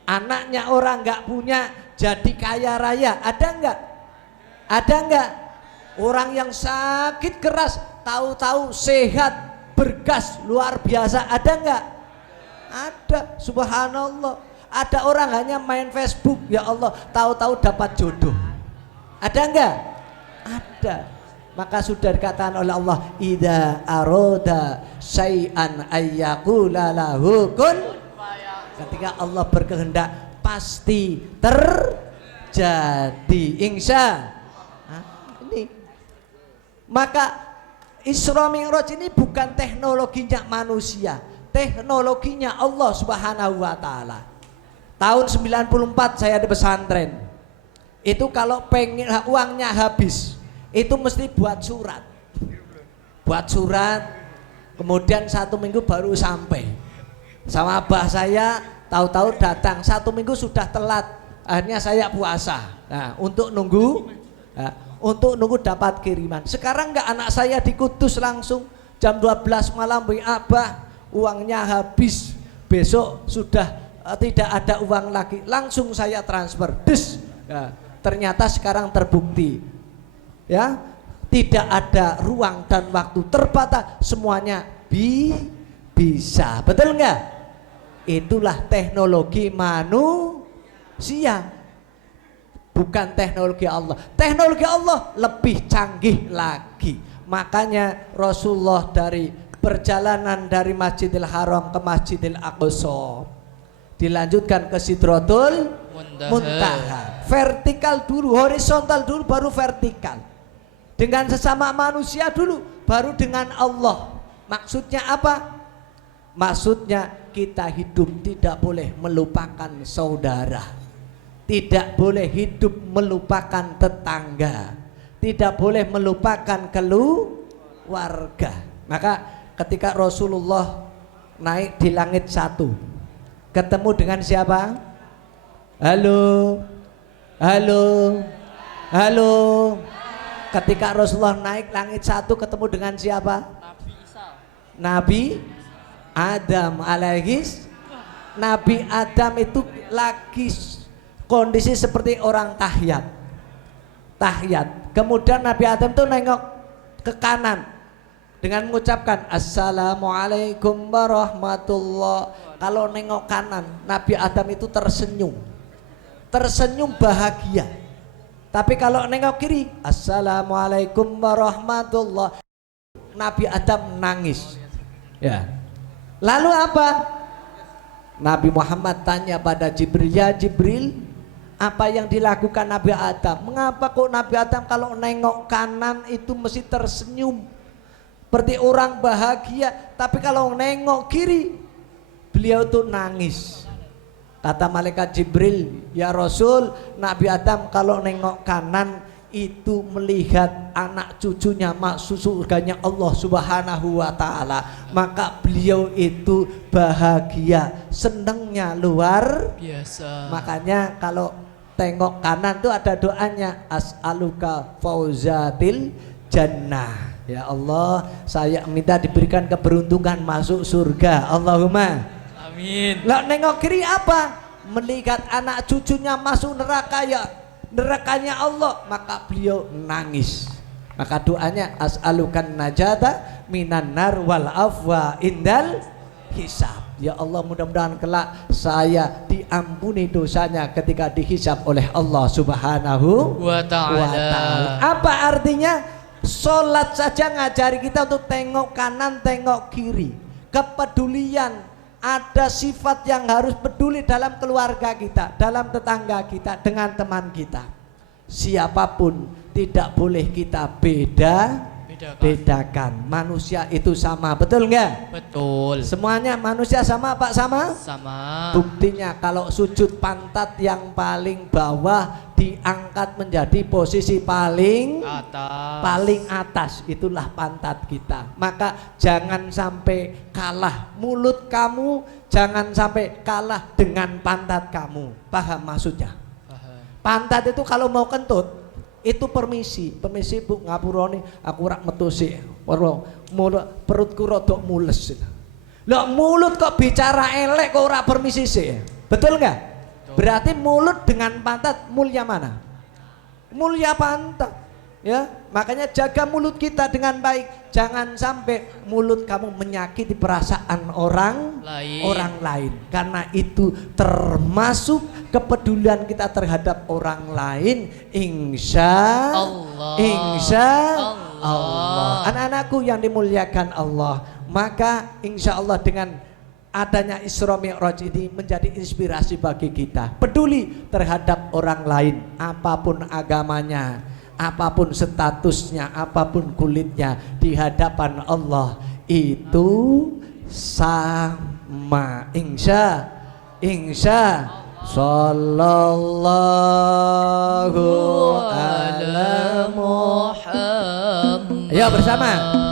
Anaknya orang nggak punya jadi kaya raya, ada nggak? Ada nggak? Orang yang sakit keras tahu-tahu sehat bergas luar biasa, ada nggak? Ada, subhanallah. Ada orang hanya main Facebook, ya Allah, tahu-tahu dapat jodoh, ada nggak? Ada. Maka sudah dikatakan oleh Allah, idza aroda syai'an ayyaqula lahu kun. Ketika Allah berkehendak pasti terjadi, insya. Ini maka Isra Mi'raj ini bukan teknologinya manusia, teknologinya Allah Subhanahu wa ta'ala. Tahun 94 saya di pesantren. Itu kalau pengen uangnya habis, itu mesti buat surat. Buat surat, kemudian 1 minggu baru sampai. Sama abah saya tahu-tahu datang 1 minggu sudah telat, akhirnya saya puasa. Nah, untuk nunggu dapat kiriman. Sekarang enggak, anak saya di Kudus langsung jam 12 malam abah uangnya habis, besok sudah tidak ada uang lagi, langsung saya transfer. Nah, ternyata sekarang terbukti, ya, tidak ada ruang dan waktu, terbatas semuanya bisa, betul enggak? Itulah teknologi manusia, bukan teknologi Allah. Teknologi Allah lebih canggih lagi. Makanya Rasulullah dari perjalanan dari Masjidil Haram ke Masjidil Aqsa dilanjutkan ke Sidratul Muntaha. Vertikal dulu, horizontal dulu, baru vertikal. Dengan sesama manusia dulu, baru dengan Allah. Maksudnya apa? Maksudnya kita hidup tidak boleh melupakan saudara, tidak boleh hidup melupakan tetangga, tidak boleh melupakan keluarga. Maka ketika Rasulullah naik di langit 1, ketemu dengan siapa? Halo, halo, halo. Ketika Rasulullah naik langit 1 ketemu dengan siapa? Nabi Adam alaihis. Nabi Adam itu lagi kondisi seperti orang tahiyat. Kemudian Nabi Adam itu nengok ke kanan dengan mengucapkan assalamualaikum warahmatullah. Kalau nengok kanan, Nabi Adam itu tersenyum bahagia. Tapi kalau nengok kiri, assalamualaikum warahmatullah, Nabi Adam nangis. Ya. Lalu apa? Nabi Muhammad tanya pada Jibril, ya Jibril, apa yang dilakukan Nabi Adam? Mengapa kok Nabi Adam kalau nengok kanan itu mesti tersenyum seperti orang bahagia, tapi kalau nengok kiri beliau tuh nangis? Kata malaikat Jibril, ya Rasul, Nabi Adam kalau nengok kanan itu melihat anak cucunya masuk surganya Allah Subhanahu wa ta'ala, maka beliau itu bahagia, senangnya luar biasa. Makanya kalau tengok kanan tuh ada doanya, as'aluka fauzatil jannah, ya Allah saya minta diberikan keberuntungan masuk surga, Allahumma amin. Lah nengok kiri apa? Melihat anak cucunya masuk neraka, ya nerakanya Allah, maka beliau nangis. Maka doanya as'alukan najata minan nar wal afwa indal hisab. Ya Allah, mudah-mudahan kelak saya diampuni dosanya ketika dihisab oleh Allah Subhanahu Wa ta'ala. Apa artinya? Sholat saja ngajari kita untuk tengok kanan, tengok kiri. Kepedulian, ada sifat yang harus peduli dalam keluarga kita, dalam tetangga kita, dengan teman kita. Siapapun tidak boleh kita bedakan. Manusia itu sama, betul nggak? Betul. Semuanya manusia sama, Pak, sama? Sama. Buktinya kalau sujud pantat yang paling bawah diangkat menjadi posisi paling atas, itulah pantat kita. Maka jangan sampai kalah mulut kamu, jangan sampai kalah dengan pantat kamu. Paham maksudnya? Pantat itu kalau mau kentut itu permisi Bu, ngapuroni aku rak metu sik. Perutku rodok mules. Lah mulut kok bicara elek kok ora permisi sik. Betul enggak? Berarti mulut dengan pantat mulia mana? Mulia pantat. Ya, makanya jaga mulut kita dengan baik. Jangan sampai mulut kamu menyakiti perasaan orang lain. Karena itu termasuk kepedulian kita terhadap orang lain. Insya Allah. Anak-anakku yang dimuliakan Allah, maka insya Allah dengan adanya Isra Mi'raj ini menjadi inspirasi bagi kita. Peduli terhadap orang lain, apapun agamanya, apapun statusnya, apapun kulitnya, di hadapan Allah itu sama. Insya sallallahu ala Muhammad. Ayo bersama.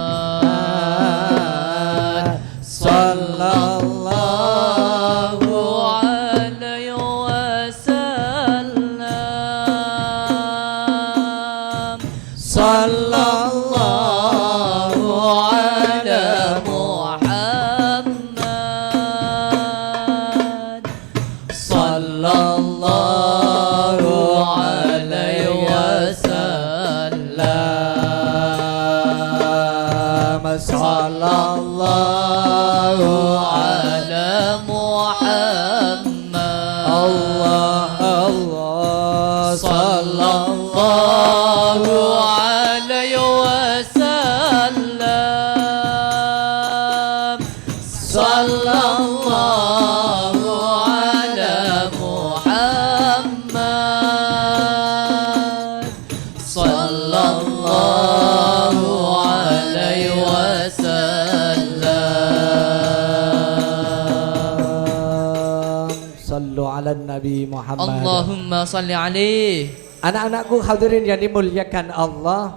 Nabi Muhammad. Allahumma salli alaih. Anak-anakku hadirin yang dimuliakan Allah,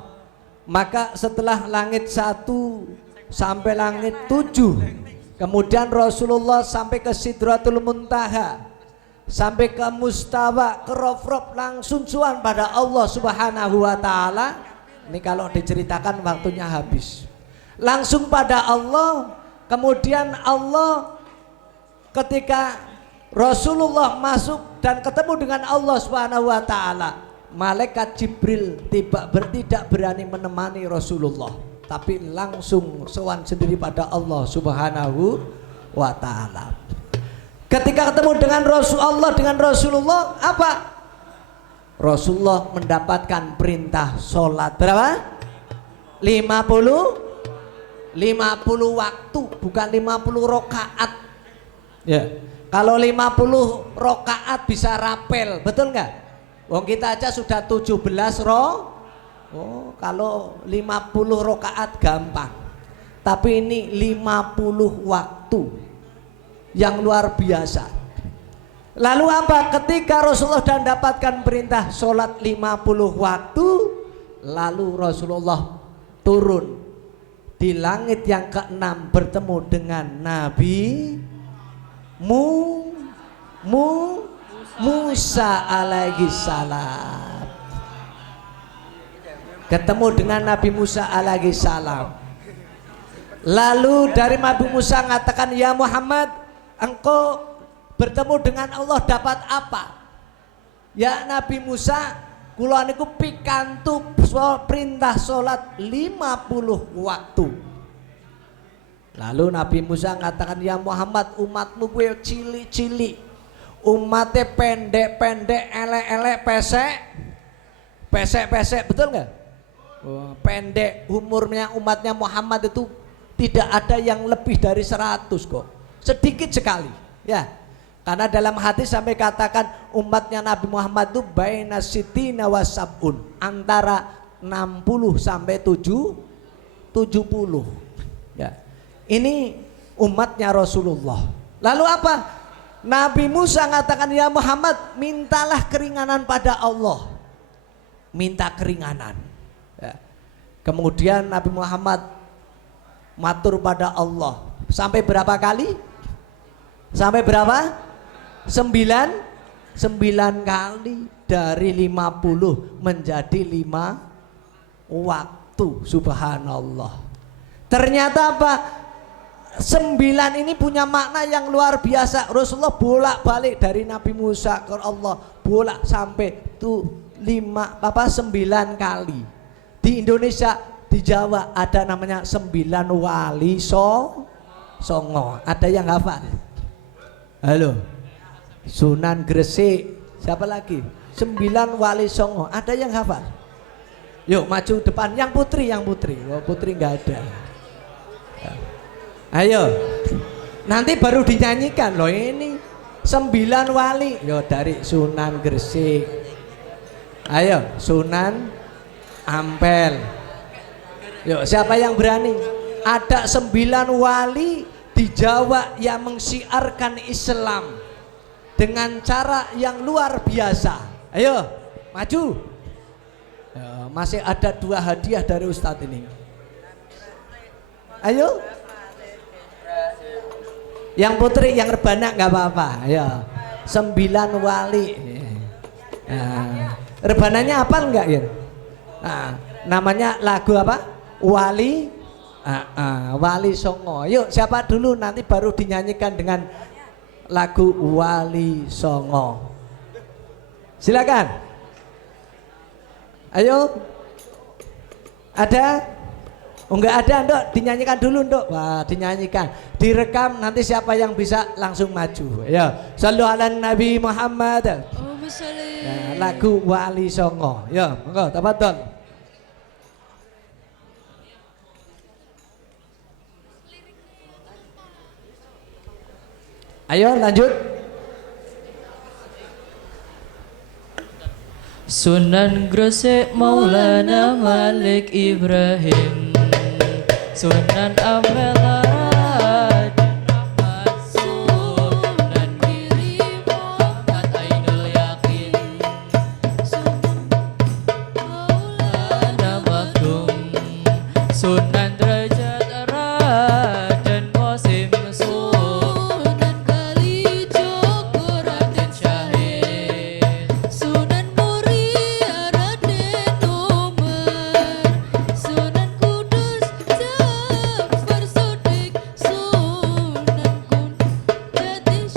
maka setelah langit 1 sampai langit 7, kemudian Rasulullah sampai ke Sidratul Muntaha, sampai ke Mustawa, ke Rafraf, langsung suan pada Allah Subhanahu wa taala. Ini kalau diceritakan waktunya habis. Langsung pada Allah, kemudian Allah ketika Rasulullah masuk dan ketemu dengan Allah Subhanahu wa taala, malaikat Jibril tidak berani menemani Rasulullah, tapi langsung sowan sendiri pada Allah Subhanahu wa taala. Ketika ketemu dengan Rasulullah, apa? Rasulullah mendapatkan perintah sholat berapa? 50 waktu, bukan 50 rakaat. Ya. Kalau 50 rakaat bisa rapel, betul nggak? Wong kita aja sudah 17 kalau 50 rakaat gampang. Tapi ini 50 waktu yang luar biasa. Lalu apa? Ketika Rasulullah sudah mendapatkan perintah sholat 50 waktu, lalu Rasulullah turun di langit yang ke-6 bertemu dengan Nabi Musa alaihi salam. Ketemu dengan Nabi Musa alaihi salam. Lalu dari Nabi Musa mengatakan, ya Muhammad, engkau bertemu dengan Allah dapat apa? Ya Nabi Musa, kula niku pikantuk perintah salat 50 waktu. Lalu Nabi Musa mengatakan, ya Muhammad, umatmu gue cilik-cilik, umatnya pendek-pendek, elek-elek, pesek, betul nggak? Pendek, umurnya umatnya Muhammad itu tidak ada yang lebih dari 100 kok, sedikit sekali, ya. Karena dalam hadis sampai katakan umatnya Nabi Muhammad itu baina sitina wasabun, antara 60 sampai 70, ya. Ini umatnya Rasulullah. Lalu apa? Nabi Musa mengatakan, ya Muhammad, mintalah keringanan pada Allah. Minta keringanan, ya. Kemudian Nabi Muhammad matur pada Allah. Sampai berapa kali? Sampai berapa? 9 kali. Dari 50 menjadi 5 waktu. Subhanallah. Ternyata apa? 9 ini punya makna yang luar biasa. Rasulullah bolak-balik dari Nabi Musa ke Allah, bolak sampai tuh 9 kali. Di Indonesia, di Jawa ada namanya 9 wali songo. Ada yang hafal? Halo. Sunan Gresik. Siapa lagi? 9 wali songo. Ada yang hafal? Yuk maju depan. Yang putri. Oh, putri nggak ada. Ayo, nanti baru dinyanyikan loh ini 9 wali. Yo dari Sunan Gresik. Ayo, Sunan Ampel. Yuk siapa yang berani? Ada 9 wali di Jawa yang mensiarkan Islam dengan cara yang luar biasa. Ayo, maju. Ya, masih ada 2 hadiah dari Ustadz ini. Ayo. Yang putri, yang rebana nggak apa-apa. Ya, 9 wali. Nah, rebananya apa enggak ya? Nah, namanya lagu apa? Wali, Wali Songo. Yuk, siapa dulu nanti baru dinyanyikan dengan lagu Wali Songo. Silakan. Ayo. Ada? Oh, enggak ada, Ndok, dinyanyikan dulu, Ndok. Wah, dinyanyikan. Direkam, nanti siapa yang bisa langsung maju. Ya, sallu ala Nabi Muhammad. Ya, lagu Wali Songo. Ya, monggo, tafadhol. Ayo lanjut. Sunan Gresik Maulana Malik Ibrahim, Sunan Ampel Raden Ahmad, Sunan Giri Muhammad Ainul Yakin, Maulana Maktum, Sunan Derajat Raden Qasim, Sunan Kalijogo Raden Syahid, Sunan Muria Raden Umar, Sunan Kudus Jafar Sodik, Sunan Kudus.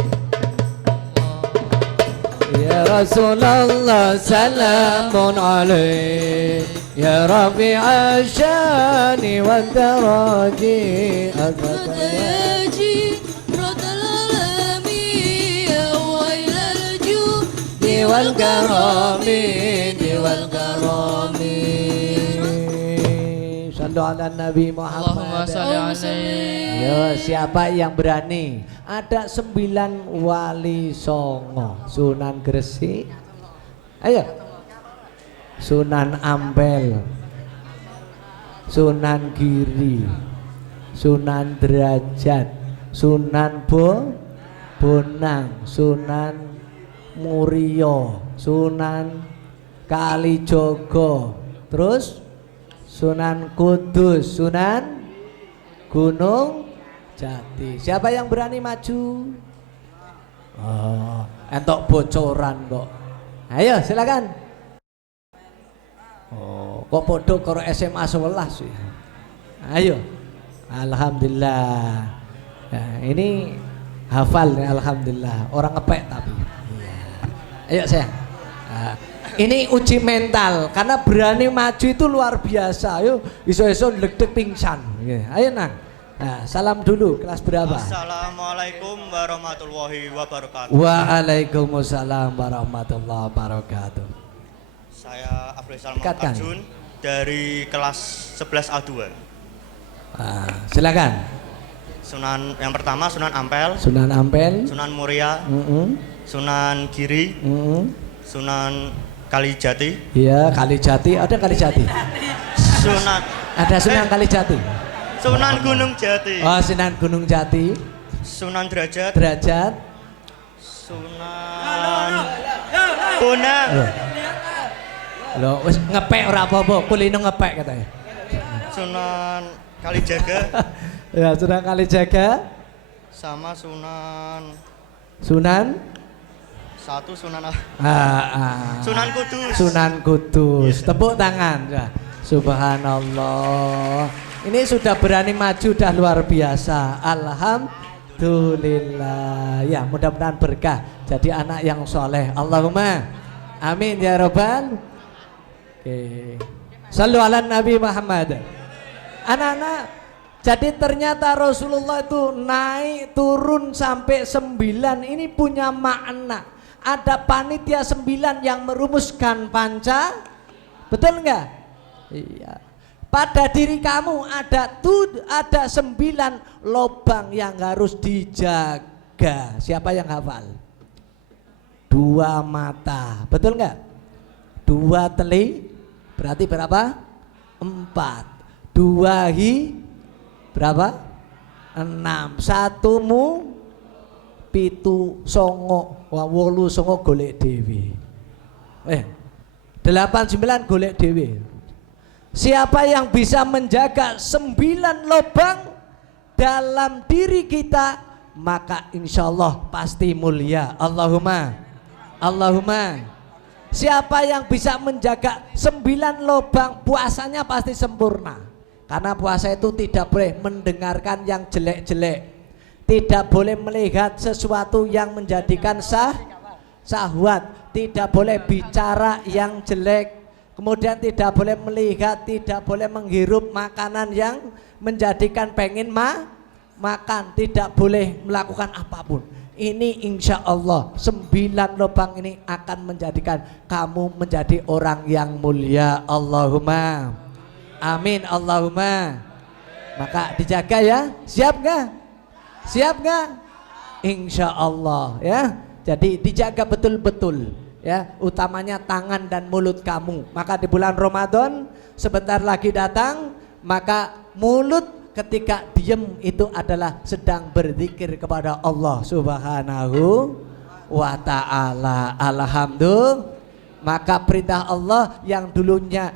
Ya Rasulullah salamun alaik, ya Rabi'a syani wa daraji Taji Rodal Alami Wailal Judi wal karami wal karami. Sallu ala Nabi Allahumma Muhammad. sholli alaihi. Yo, siapa yang berani? Ada 9 wali songo. Sunan Gresik. Ayo. Sunan Ampel, Sunan Giri, Sunan Derajat, Sunan Bonang, Sunan Murio, Sunan Kalijogo, terus Sunan Kudus, Sunan Gunung Jati. Siapa yang berani maju? Oh, entok bocoran kok. Ayo silakan. Oh, kok podo karo SMA 11 sih. Ayo. Alhamdulillah. Nah, ini hafal ya, alhamdulillah. Orang ngepek tapi. Iya. Ayo sayang. Ini uji mental karena berani maju itu luar biasa. Ayo iso-iso ledek pingsan. Ayo nang. Nah, salam dulu kelas berapa? Assalamualaikum warahmatullahi wabarakatuh. Waalaikumsalam warahmatullahi wabarakatuh. Saya Abdul Salman Dekatkan. Arjun dari kelas 11 A2. Silakan. Sunan yang pertama Sunan Ampel, Sunan Ampel. Sunan Muria, Sunan Giri, Sunan Kalijati. Iya, Kalijati, ada Kalijati. Sunan Ada Sunan Kalijati. Sunan Gunung Jati. Oh, Sunan Gunung Jati. Sunan Derajat. Derajat. Sunan Bonang. Loh, wis ngepek ora apa-apa, kulino ngepek katanya. Sunan Kalijaga Ya, Sunan Kalijaga. sama Sunan Sunan Kudus. Sunan Kudus. Tepuk tangan. Ya. Subhanallah. Ini sudah berani maju, dah luar biasa. Alhamdulillah. Ya, mudah-mudahan berkah. Jadi anak yang soleh. Allahumma amin ya robbal. Oke. Sallu ala Nabi Muhammad. Anak-anak, jadi ternyata Rasulullah itu naik turun sampai 9. Ini punya makna. Ada panitia 9 yang merumuskan panca. Betul enggak? Iya. Pada diri kamu ada 9 lubang yang harus dijaga. Siapa yang hafal? 2 mata. Betul enggak? 2 teli berarti berapa? 4. 2 berapa? 6. 1 mu 7 songo. 8 songo golek dhewe. 8 9 golek dhewe. Siapa yang bisa menjaga 9 lubang dalam diri kita, maka insya Allah pasti mulia. Allahumma. Siapa yang bisa menjaga 9 lubang, puasanya pasti sempurna. Karena puasa itu tidak boleh mendengarkan yang jelek-jelek, tidak boleh melihat sesuatu yang menjadikan syahwat, tidak boleh bicara yang jelek. Kemudian tidak boleh melihat, tidak boleh menghirup makanan yang menjadikan pengen makan, tidak boleh melakukan apapun. Ini insya Allah 9 lubang ini akan menjadikan kamu menjadi orang yang mulia. Allahumma amin, Allahumma. Maka dijaga ya. Siap gak? Siap gak? Insya Allah ya. Jadi dijaga betul-betul ya, utamanya tangan dan mulut kamu. Maka di bulan Ramadan sebentar lagi datang, maka mulut ketika diem itu adalah sedang berzikir kepada Allah Subhanahu wa ta'ala. Alhamdulillah. Maka perintah Allah yang dulunya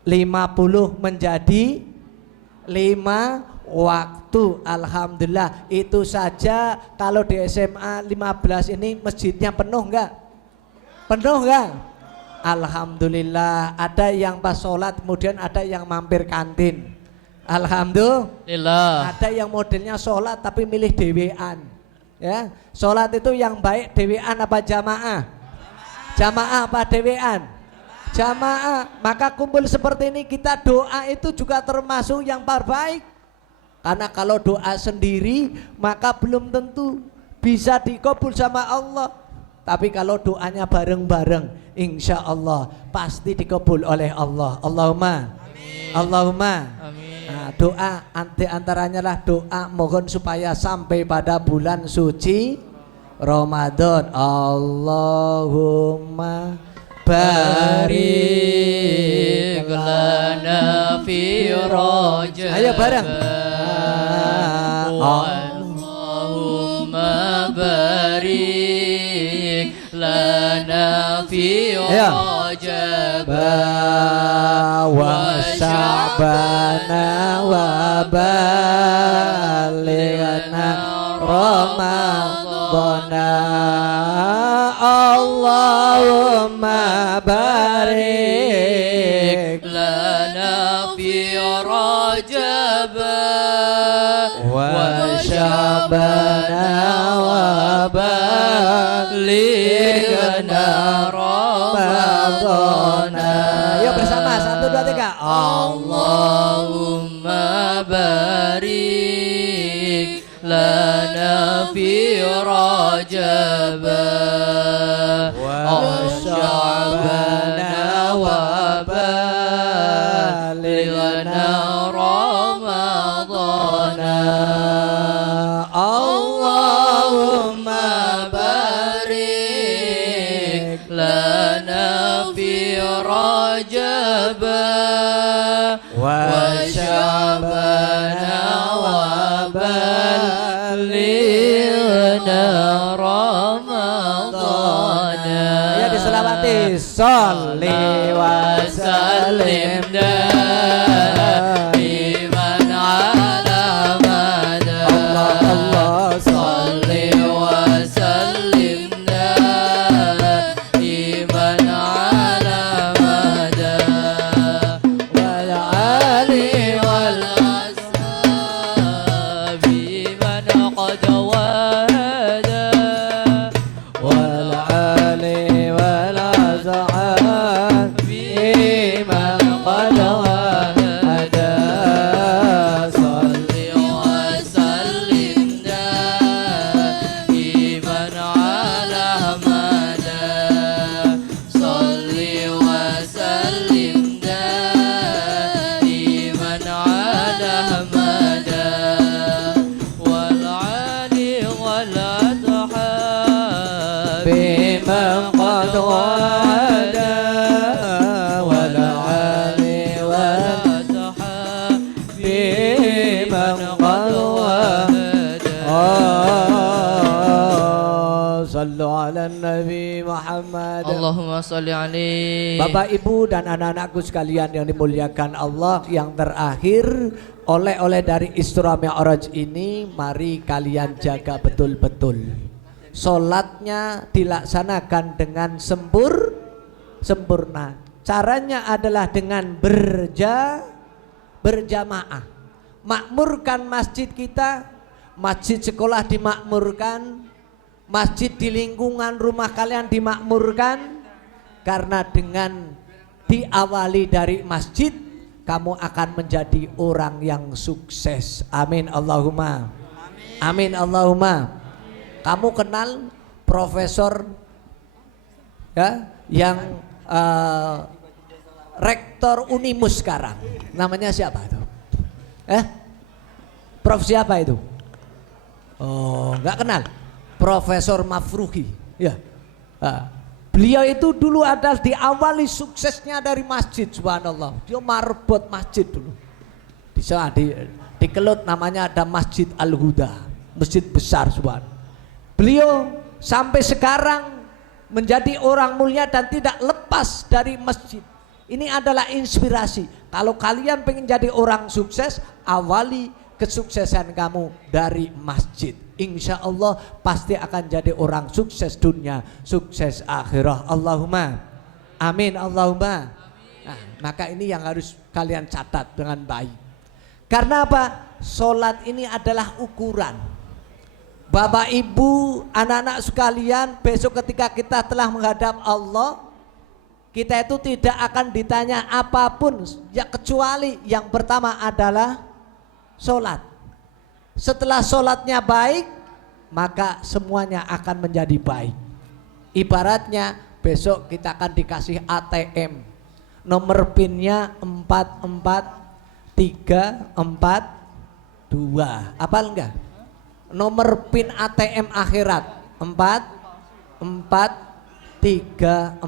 50 menjadi 5 waktu. Alhamdulillah. Itu saja. Kalau di SMA 15 ini masjidnya penuh enggak? Penuh enggak? Alhamdulillah. Ada yang pas sholat kemudian ada yang mampir kantin. Alhamdulillah. Ada yang modelnya sholat tapi milih dewean. Ya, sholat itu yang baik dewean apa jamaah? Jamaah apa dewean? Jamaah. Maka kumpul seperti ini kita doa itu juga termasuk yang terbaik. Karena kalau doa sendiri maka belum tentu bisa dikabul sama Allah. Tapi kalau doanya bareng-bareng, insya Allah pasti dikabul oleh Allah. Allahumma, amin. Allahumma, amin. Nah, doa antaranya lah doa mohon supaya sampai pada bulan suci Ramadan. Allahumma barik lana fi Rajab. Ayo bareng. Allahumma barik lana fi Rajab wa Sya'bana wa balighna Ramadana. Allahumma barik lana fi Rajab wa Sya'bana wa balighna Ramadana. رجبا وشعبان وبلغنا رمضان اللهم بارك لنا في رجب وشعبان وبلغنا رمضان Ya diselawati. Sholli wa sallim دائما على مدى Allah صل وسلم دائما على مدى والآل والأصحاب من قد وهدى والآل والأصحاب بمن قد وهدى صل وسلم دائما على مدى صل وسلم دائما على مدى والعالي والأصحاب بمن قد وهدى والآل والأصحاب بمن قد وهدى صلوا على النبي محمد. Allahumma salli alaihi. Bapak, Ibu, dan anak-anakku sekalian yang dimuliakan Allah, yang terakhir, oleh-oleh dari Isra Mi'raj ini mari kalian jaga betul-betul. Sholatnya dilaksanakan dengan sempurna. Caranya adalah dengan berjamaah. Makmurkan masjid kita, masjid sekolah dimakmurkan, masjid di lingkungan rumah kalian dimakmurkan. Karena dengan diawali dari masjid, kamu akan menjadi orang yang sukses. Amin Allahumma. Amin Allahumma. Kamu kenal profesor ya yang rektor Unimus sekarang? Namanya siapa itu? Prof siapa itu? Oh, nggak kenal. Profesor Mafruhi. Ya. Beliau itu dulu adalah diawali suksesnya dari masjid, subhanallah. Dia marbot masjid dulu. Di sana di Kelut namanya ada Masjid Al-Huda, masjid besar, subhanallah. Beliau sampai sekarang menjadi orang mulia dan tidak lepas dari masjid. Ini adalah inspirasi. Kalau kalian pengen jadi orang sukses, awali kesuksesan kamu dari masjid. Insya Allah pasti akan jadi orang sukses dunia, sukses akhirah. Allahumma amin, Allahumma. Nah, maka ini yang harus kalian catat dengan baik. Karena apa? Sholat ini adalah ukuran. Bapak, Ibu, anak-anak sekalian, besok ketika kita telah menghadap Allah, kita itu tidak akan ditanya apapun ya, kecuali yang pertama adalah sholat. Setelah sholatnya baik, maka semuanya akan menjadi baik. Ibaratnya besok kita akan dikasih ATM, nomor PIN-nya 44342. Apal enggak? Nomor PIN ATM akhirat 44342.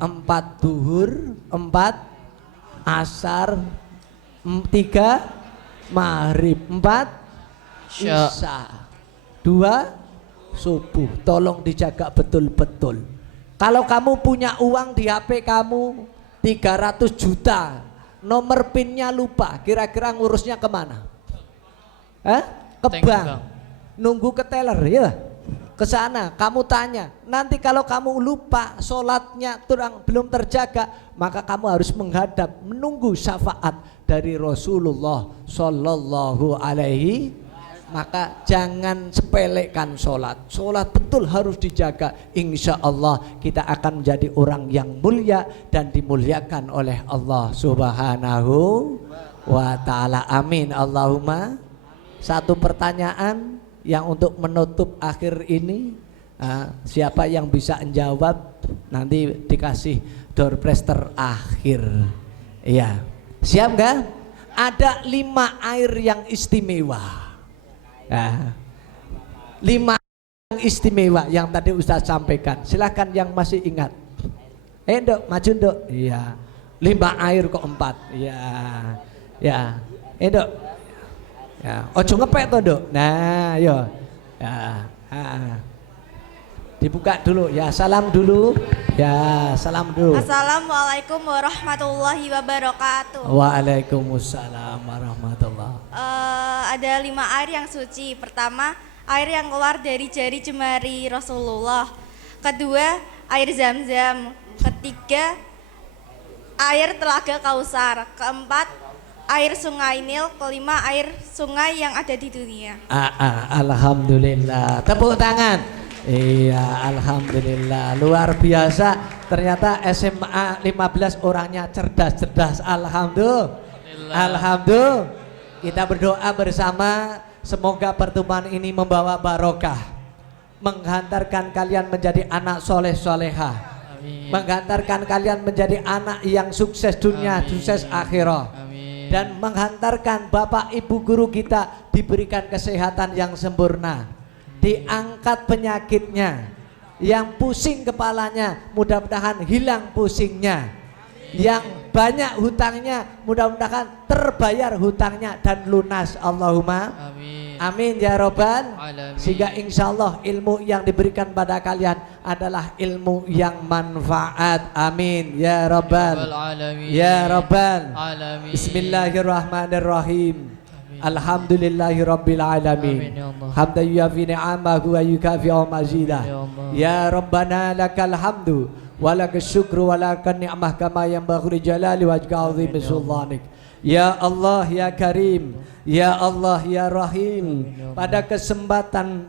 4 duhur, 4 asar, 3 maghrib, 4 isya, 2 subuh. Tolong dijaga betul-betul. Kalau kamu punya uang di HP kamu 300 juta, nomor PIN-nya lupa, kira-kira ngurusnya kemana? Ke bank. Nunggu ke teller ya. Ke sana kamu tanya. Nanti kalau kamu lupa, sholatnya belum terjaga, maka kamu harus menghadap menunggu syafaat dari Rasulullah Sallallahu Alaihi. Maka jangan sepelekan sholat. Sholat betul harus dijaga. Insya Allah kita akan menjadi orang yang mulia dan dimuliakan oleh Allah Subhanahu wa ta'ala. Amin Allahumma. Satu pertanyaan, yang untuk menutup akhir ini, siapa yang bisa menjawab nanti dikasih door prize terakhir. Iya, siap nggak? Ada 5 air yang istimewa. 5 yang istimewa yang tadi Ustaz sampaikan. Silahkan yang masih ingat. Dok, maju dok. Iya. 5 air kok 4. Iya. Ya. Dok. Ya. Ojo ngepek toh dok. Nah, yo. Ya. Dibuka dulu ya, salam dulu. Ya, salam dulu. Assalamualaikum warahmatullahi wabarakatuh. Waalaikumsalam warahmatullahi. Ada 5 air yang suci. Pertama, air yang keluar dari jari jemari Rasulullah. Kedua, air Zam-Zam. Ketiga, air Telaga Kausar. Keempat, air Sungai Nil. Kelima, air sungai yang ada di dunia. Alhamdulillah. Tepuk tangan. Iya, alhamdulillah, luar biasa. Ternyata SMA 15 orangnya cerdas-cerdas. Alhamdulillah. Alhamdulillah. Kita berdoa bersama, semoga pertemuan ini membawa barokah, menghantarkan kalian menjadi anak soleh solehah, menghantarkan kalian menjadi anak yang sukses dunia, sukses akhirat, dan menghantarkan bapak ibu guru kita diberikan kesehatan yang sempurna, diangkat penyakitnya, yang pusing kepalanya mudah-mudahan hilang pusingnya, yang banyak hutangnya mudah-mudahan terbayar hutangnya dan lunas. Allahumma amin ya robbal alamin. Sehingga insya Allah ilmu yang diberikan pada kalian adalah ilmu yang manfaat. Amin ya robbal alamin. Ya robbal alamin. Bismillahirrahmanirrahim. Alhamdulillahi rabbil alamin. Hamdan yuafi ni'amahu wa yukafi'u mazidah. Ya Rabbana lakal hamdu wa lakal syukru wa lakal ni'mah kama yanbaghi li jalali wajhika 'azimi sultanik. Ya Allah ya Karim, ya Allah ya Rahim. Pada kesempatan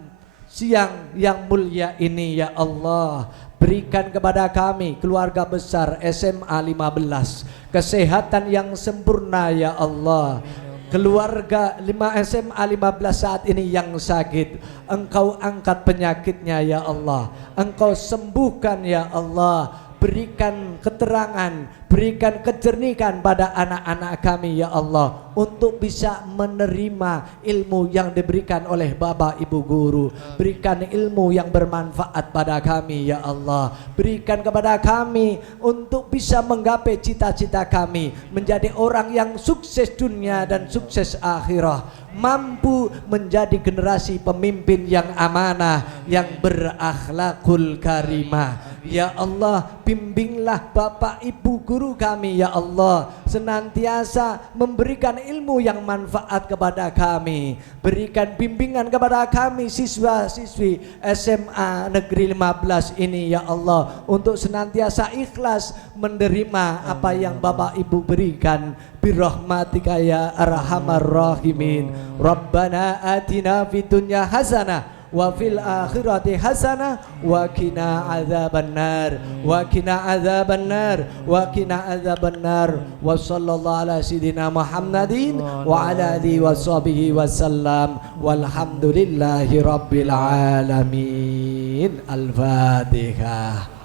siang yang mulia ini ya Allah, berikan kepada kami keluarga besar SMA 15 kesehatan yang sempurna ya Allah. Keluarga SMA 15 saat ini yang sakit, Engkau angkat penyakitnya ya Allah, Engkau sembuhkan ya Allah. Berikan keterangan, berikan kejernihan pada anak-anak kami ya Allah, untuk bisa menerima ilmu yang diberikan oleh Bapak Ibu Guru. Berikan ilmu yang bermanfaat pada kami ya Allah. Berikan kepada kami untuk bisa menggapai cita-cita kami, menjadi orang yang sukses dunia dan sukses akhirat, mampu menjadi generasi pemimpin yang amanah, yang berakhlakul karimah. Ya Allah, bimbinglah Bapak Ibu Guru kami ya Allah, senantiasa memberikan ilmu yang manfaat kepada kami. Berikan bimbingan kepada kami siswa-siswi SMA Negeri 15 ini ya Allah, untuk senantiasa ikhlas menerima apa yang Bapak Ibu berikan. Birahmatika ya arhamar rahimin. Rabbana atina fid dunya hasanah wa fil akhirati hasanah wa qina adzabannar wa qina adzabannar wa qina adzabannar wa sallallahu ala sayidina Muhammadin wa ala alihi washabihi wasallam walhamdulillahi rabbil alamin. Al-Fatihah.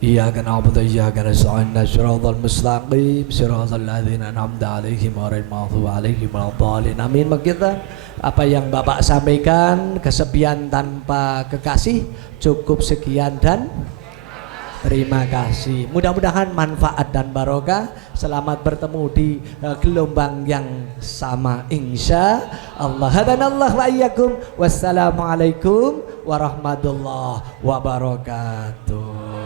Iyyaka na'budu wa iyyaka nasta'in shiratal mustaqim shiratal ladzina an'amta 'alaihim ghairil maghdubi 'alaihim waladdallin. Amin. Kita apa yang Bapak sampaikan kesepian tanpa kekasih, cukup sekian dan terima kasih. Mudah-mudahan manfaat dan barokah. Selamat bertemu di gelombang yang sama insya Allah. Hadanallah wa iyyakum. Wassalamualaikum warahmatullahi wabarakatuh.